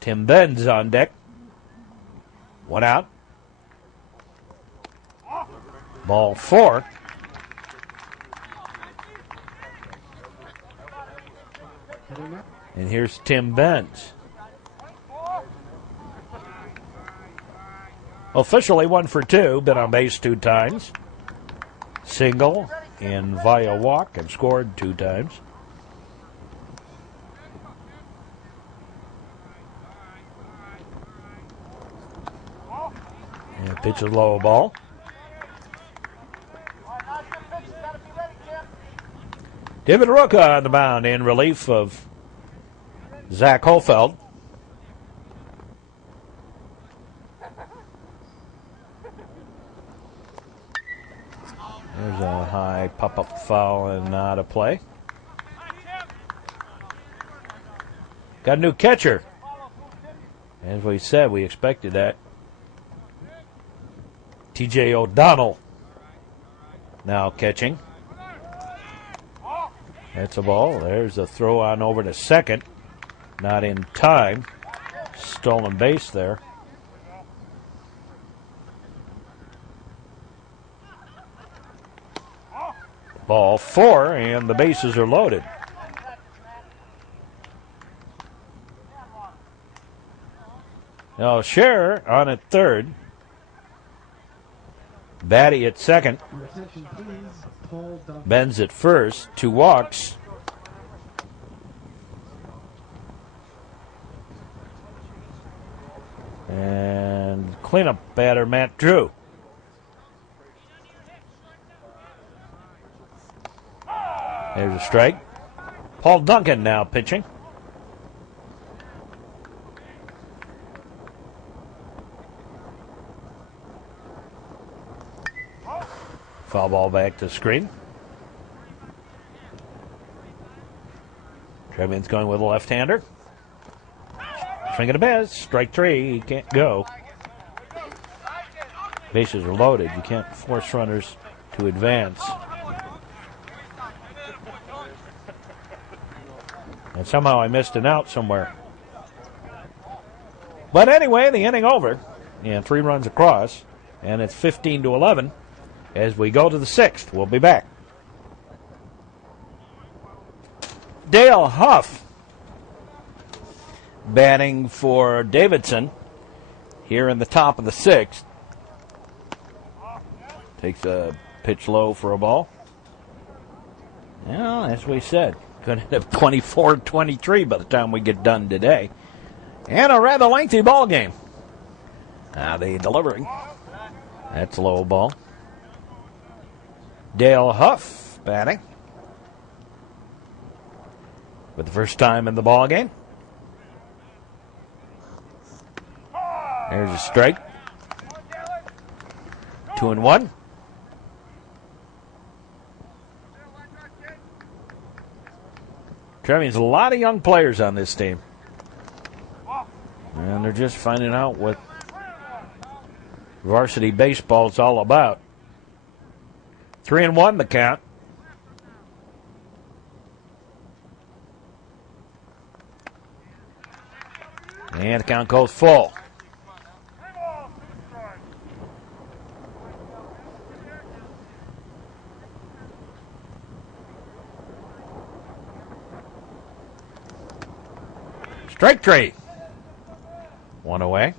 Tim Benz on deck. One out. Ball 4. And here's Tim Benz. Officially 1 for 2. Been on base 2 times. Single and via walk, and scored 2 times. And pitch a low ball. David Roca on the mound in relief of Zach Holfeld. There's a high pop-up foul and out of play. Got a new catcher. As we said, we expected that. TJ O'Donnell now catching. That's a ball. There's a throw on over to second. Not in time. Stolen base there. Ball 4, and the bases are loaded. Now Scherer on at third. Batty at second. Benz at first. 2 walks. And cleanup batter Matt Drew. There's a strike. Paul Duncan now pitching. Foul ball back to screen. Trevian's going with a left-hander. Swing and a miss. Strike 3. He can't go. Bases are loaded. You can't force runners to advance. And somehow I missed an out somewhere. But anyway, the inning over. And 3 runs across. And it's 15-11 as we go to the 6th. We'll be back. Dale Huff batting for Davidson here in the top of the 6th. Takes a pitch low for a ball. Well, as we said, going to have 24-23 by the time we get done today. And a rather lengthy ball game. Now they delivering. That's a low ball. Dale Huff batting. For the first time in the ball game. There's a strike. 2-1. Trevians, a lot of young players on this team. And they're just finding out what varsity baseball is all about. 3-1 the count. And the count goes full. Strike three. One away.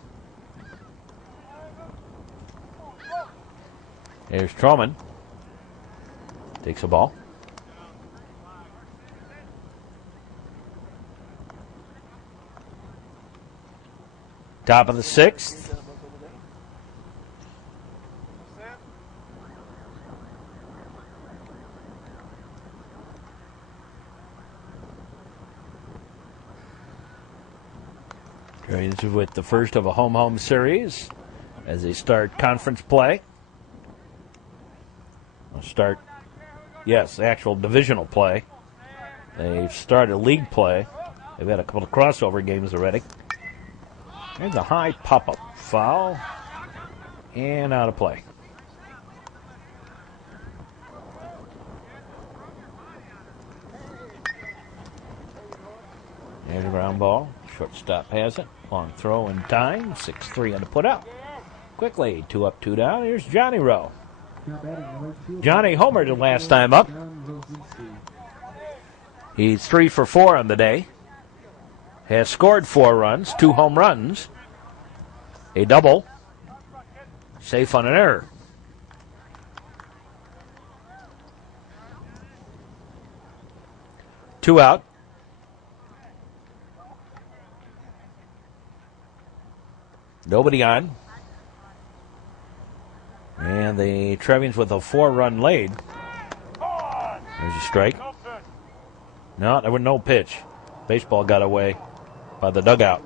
Here's Troman. Takes a ball. Top of the 6th. Trevians with the first of a home-home series as they start conference play. Actual divisional play. They've started league play. They've had a couple of crossover games already. There's a high pop-up foul. And out of play. There's a ground ball. Shortstop has it. Long throw in time. 6-3 on the putout. Quickly, 2 up, 2 down. Here's Johnny Rowe. Johnny homered the last time up. He's 3 for 4 on the day. Has scored 4 runs, 2 home runs, a double, safe on an error. Two out. Nobody on. And the Trevians with a 4-run lead. There's a strike. No, there was no pitch. Baseball got away by the dugout.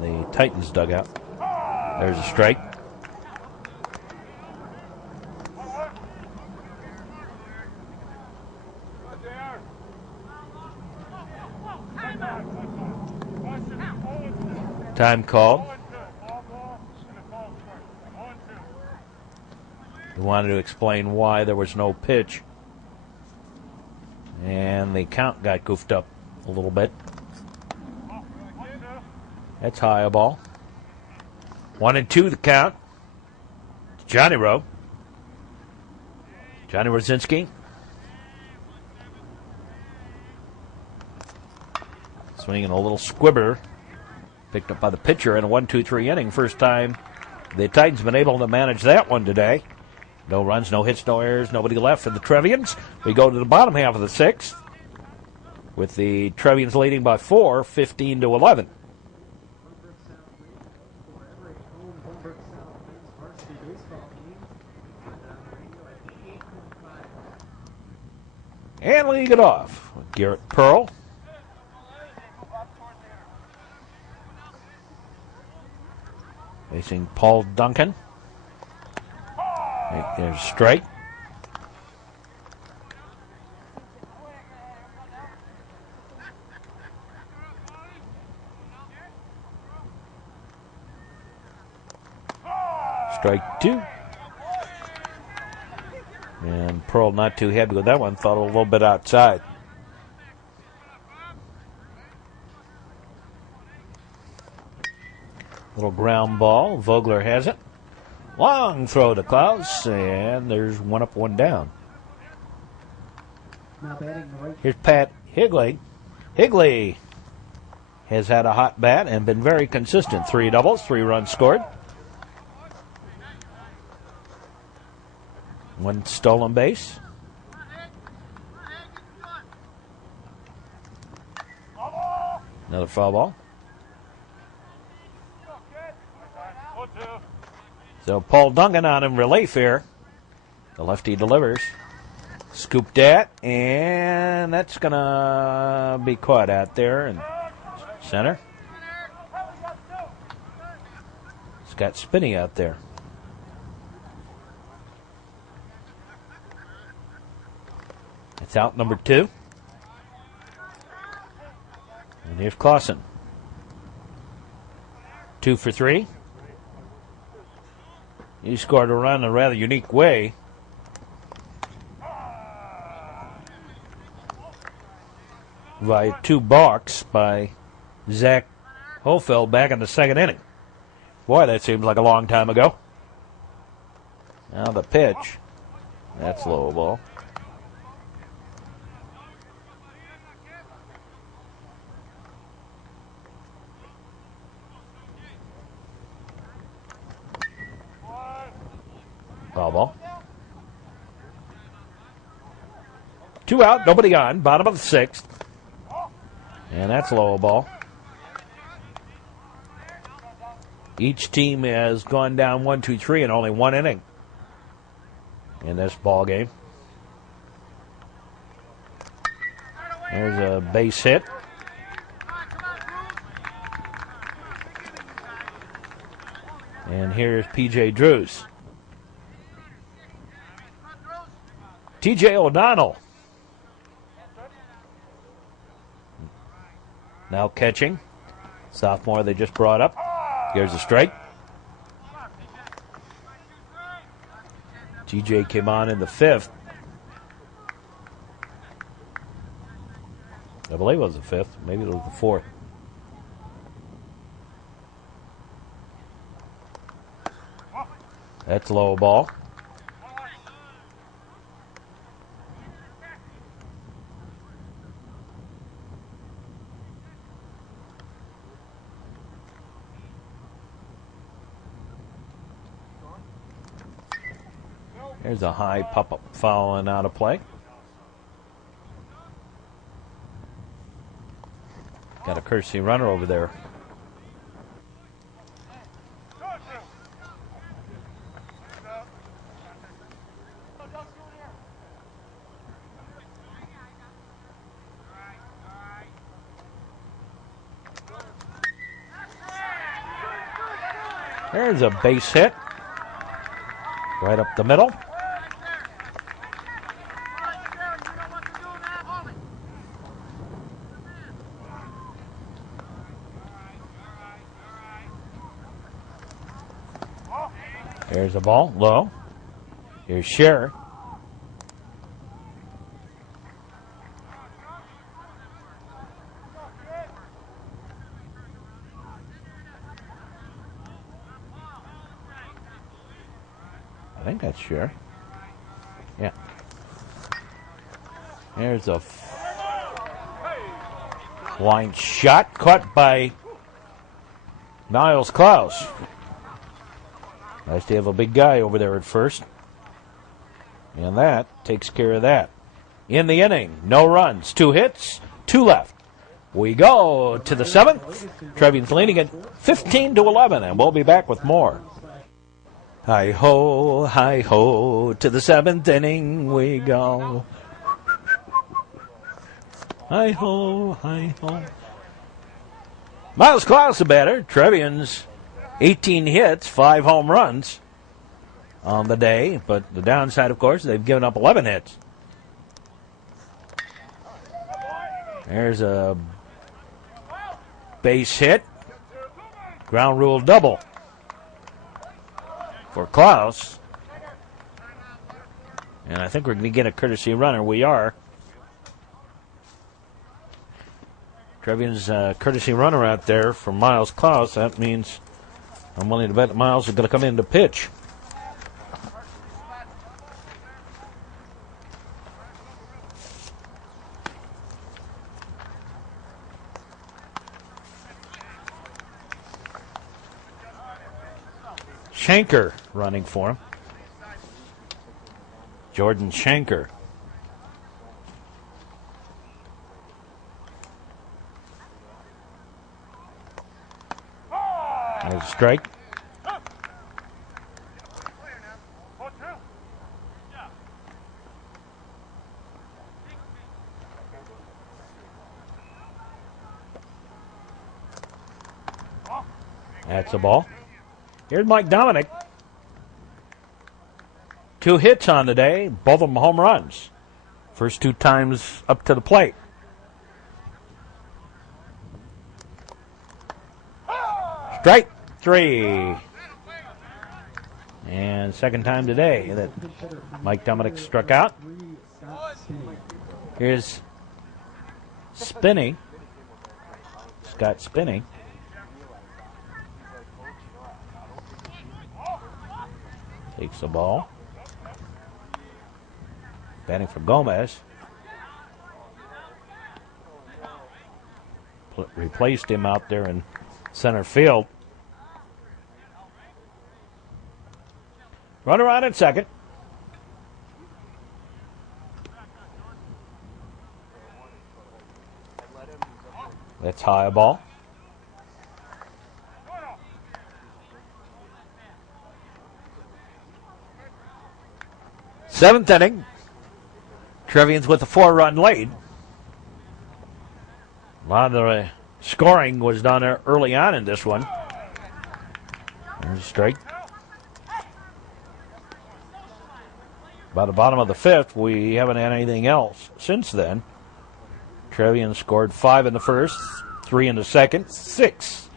The Titans dugout. There's a strike. Time called. He wanted to explain why there was no pitch. And the count got goofed up a little bit. That's high a ball. 1-2 the count. Johnny Rowe. Johnny Rosinski. Swinging a little squibber. Picked up by the pitcher in a 1-2-3 inning. First time the Titans been able to manage that one today. No runs, no hits, no errors, nobody left for the Trevians. We go to the bottom half of the 6th with the Trevians leading by 4, 15-11. And leading it off with Garrett Pearl. Facing Paul Duncan. There's a strike. Strike 2. And Pearl not too happy with that one. Thought a little bit outside. Little ground ball. Vogler has it. Long throw to Klaus, and there's one up, one down. Now batting the right. Here's Pat Higley. Higley has had a hot bat and been very consistent. 3 doubles, 3 runs scored. 1 stolen base. Another foul ball. So Paul Duncan on in relief here. The lefty delivers. Scooped at, and that's going to be caught out there in center. It's got Spinney out there. It's out number 2. And here's Clausen. 2 for 3. He scored a run in a rather unique way. By 2 balks by Zach Hofeld back in the 2nd inning. Boy, that seems like a long time ago. Now the pitch. That's low ball. Foul ball. 2 out, nobody on. Bottom of the 6th. And that's low ball. Each team has gone down 1, 2, 3 in only 1 inning in this ball game. There's a base hit. And here's P.J. Drews. T.J. O'Donnell. Now catching. Sophomore they just brought up. Here's a strike. TJ came on in the 5th. I believe it was the 5th. Maybe it was the 4th. That's low ball. There's a high pop-up foul and out of play. Got a courtesy runner over there. There's a base hit. Right up the middle. There's a ball, low. Here's Scherer. I think that's Scherer. Yeah. There's a line shot caught by Niles Klaus. Nice to have a big guy over there at first. And that takes care of that. In the inning, no runs, 2 hits, 2 left. We go to the 7th. Trevians leading it 15-11, and we'll be back with more. Hi-ho, to the 7th inning we go. Hi-ho, hi-ho. Miles Klaus, the batter. Trevians 18 hits, 5 home runs on the day. But the downside, of course, they've given up 11 hits. There's a base hit. Ground rule double for Klaus. And I think we're going to get a courtesy runner. We are. Trevian's courtesy runner out there for Miles Klaus. That means I'm willing to bet that Miles is going to come in to pitch. Shanker running for him. Jordan Shanker. There's a strike. That's a ball. Here's Mike Dominic. 2 hits on the day, both of them home runs. First 2 times up to the plate. Strike 3. And second time today that Mike Dominic struck out. Here's Spinney. Scott Spinney. Takes the ball. Batting for Gomez. Replaced him out there in center field. Runner on at second. That's high a ball. Seventh inning. Trevians with a 4-run lead. A lot of the scoring was done early on in this one. There's a strike. By the bottom of the 5th, we haven't had anything else since then. Trevians scored 5 in the first, 3 in the second, 6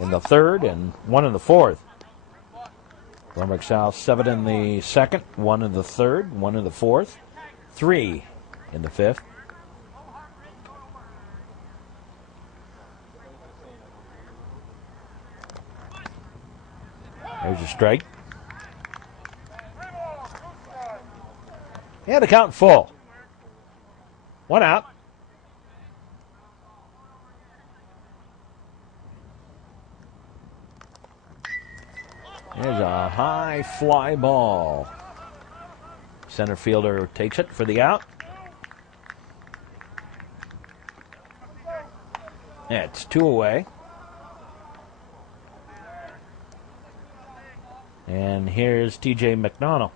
in the third, and 1 in the fourth. Glenbrook South 7 in the second, 1 in the third, 1 in the fourth, 3 in the 5th. There's a strike. And the count full. 1 out. There's a high fly ball. Center fielder takes it for the out. It's 2 away. And here's T.J. McDonald.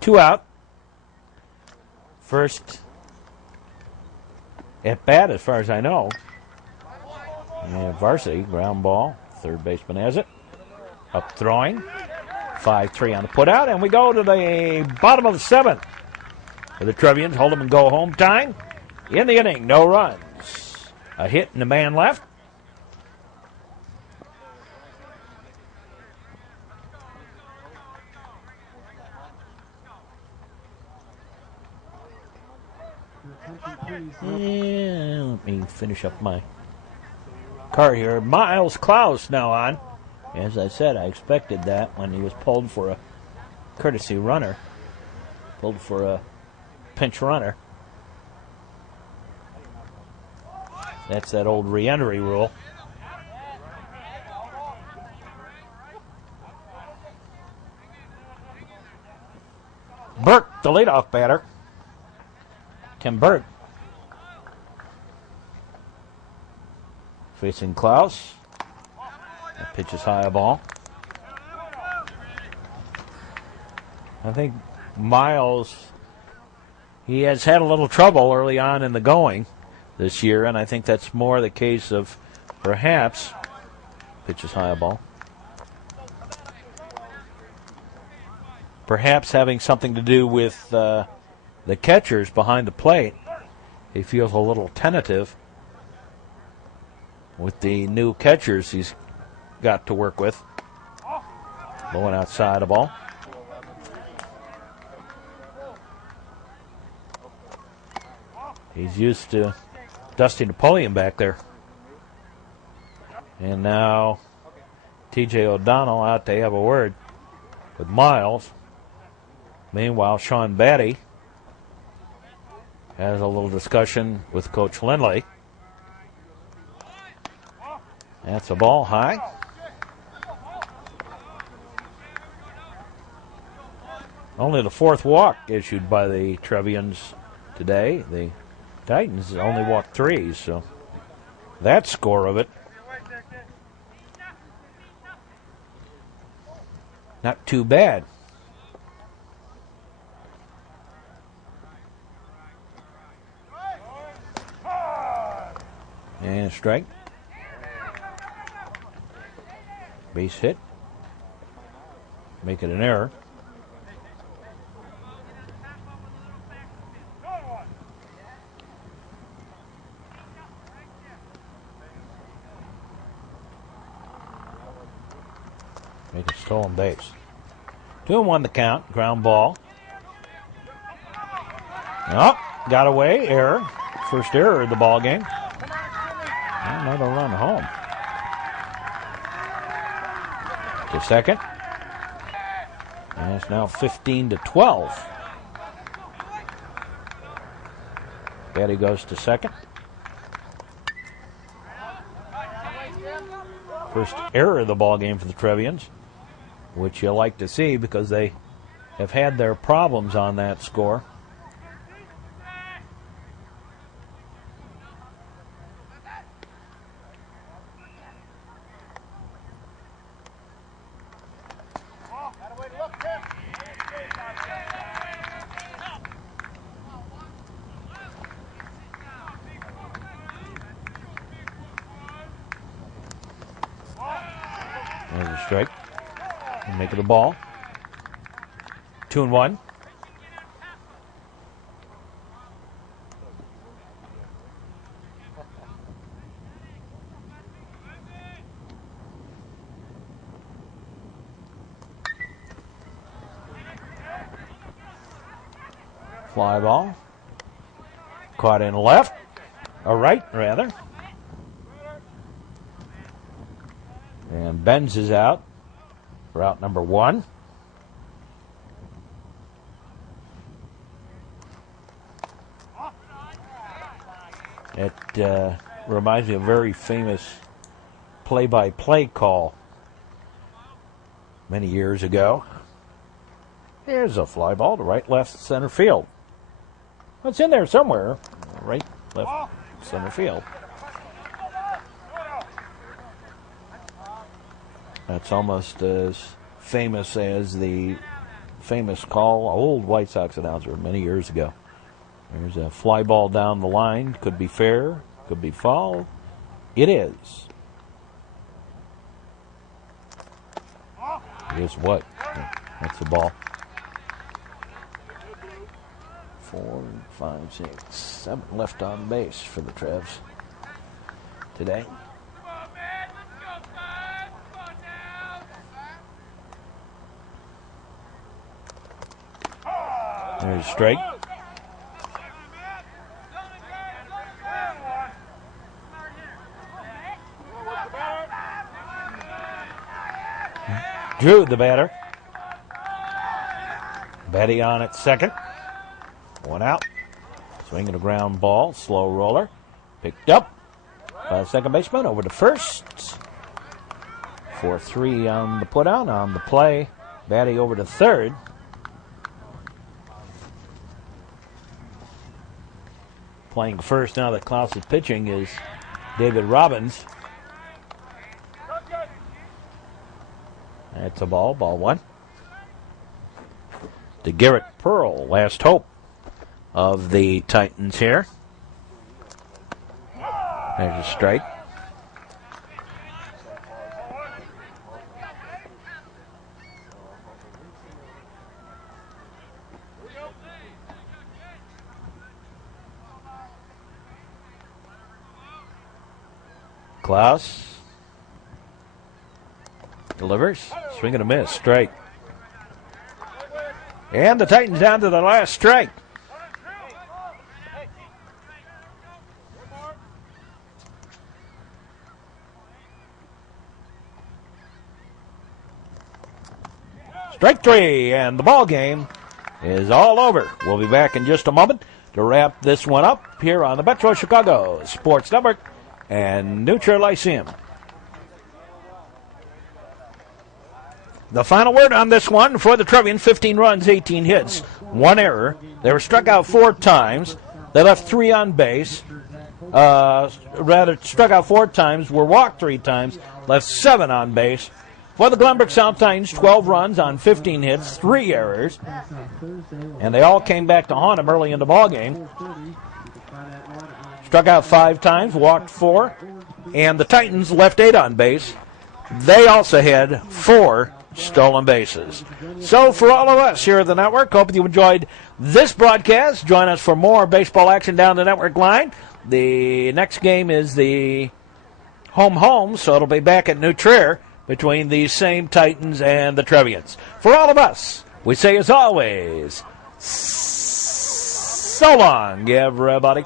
Two out. First at bat, as far as I know. And Varsity, ground ball. Third baseman has it. Up throwing. 5-3 on the putout. And we go to the bottom of the 7th. For the Trevians, hold them and go home time. In the inning, no runs. A hit and a man left. And let me finish up my card here. Miles Klaus now on. As I said, I expected that when he was pulled for a courtesy runner. Pulled for a pinch runner. That's that old re-entry rule. Burke, the leadoff batter. Tim Burke. Facing Klaus. That pitch is high a ball. I think Miles, he has had a little trouble early on in the going this year, and I think that's more the case of perhaps, pitch is high a ball, perhaps having something to do with the catchers behind the plate. He feels a little tentative with the new catchers he's got to work with. Going outside the ball. He's used to Dusty Napoleon back there. And now TJ O'Donnell out to have a word with Miles. Meanwhile, Sean Batty has a little discussion with Coach Lindley. That's a ball high. Only the fourth walk issued by the Trevians today. The Titans only walked 3, so that score of it, not too bad. And a strike. Base hit. Make it an error. Make a stolen base. 2-1 the count. Ground ball. Oh, got away. Error. First error of the ball game. Another run home. To second. And it's now 15-12. Batty goes to second. First error of the ball game for the Trevians, which you like to see because they have had their problems on that score. There's a strike. Make it a ball. 2-1. Fly ball. Caught in left. Or right, rather. And Benz is out for out number 1. It reminds me of a very famous play-by-play call many years ago. Here's a fly ball to right, left, center field. It's in there somewhere. Right, left, center field. That's almost as famous as the famous call, old White Sox announcer many years ago. There's a fly ball down the line. Could be fair, could be foul. It is. It is what? That's the ball. 4, 5, 6, 7 left on base for the Trevs today. There's a strike. Drew, the batter. Batty on at second. 1 out. Swinging a ground ball. Slow roller. Picked up by the second baseman. Over to first. 4-3 on the putout. On the play. Batty over to third. Playing first now that Klaus is pitching is David Robbins. That's a ball. Ball 1. To Garrett Pearl. Last hope of the Titans here. There's a strike. Klaus. Delivers. Swing and a miss. Strike. And the Titans down to the last strike. Strike 3, and the ball game is all over. We'll be back in just a moment to wrap this one up here on the Metro Chicago Sports Network and New Trier Lyceum. The final word on this one for the Trevians: 15 runs, 18 hits, 1 error. They were struck out 4 times. They left 3 on base. Struck out 4 times, were walked 3 times, left 7 on base. For the Glenbrook South Titans, 12 runs on 15 hits, 3 errors. And they all came back to haunt them early in the ballgame. Struck out 5 times, walked 4. And the Titans left 8 on base. They also had 4 stolen bases. So for all of us here at the network, hope you enjoyed this broadcast. Join us for more baseball action down the network line. The next game is the home, so it'll be back at New Trier between these same Titans and the Trevians. For all of us, we say as always, so long, everybody.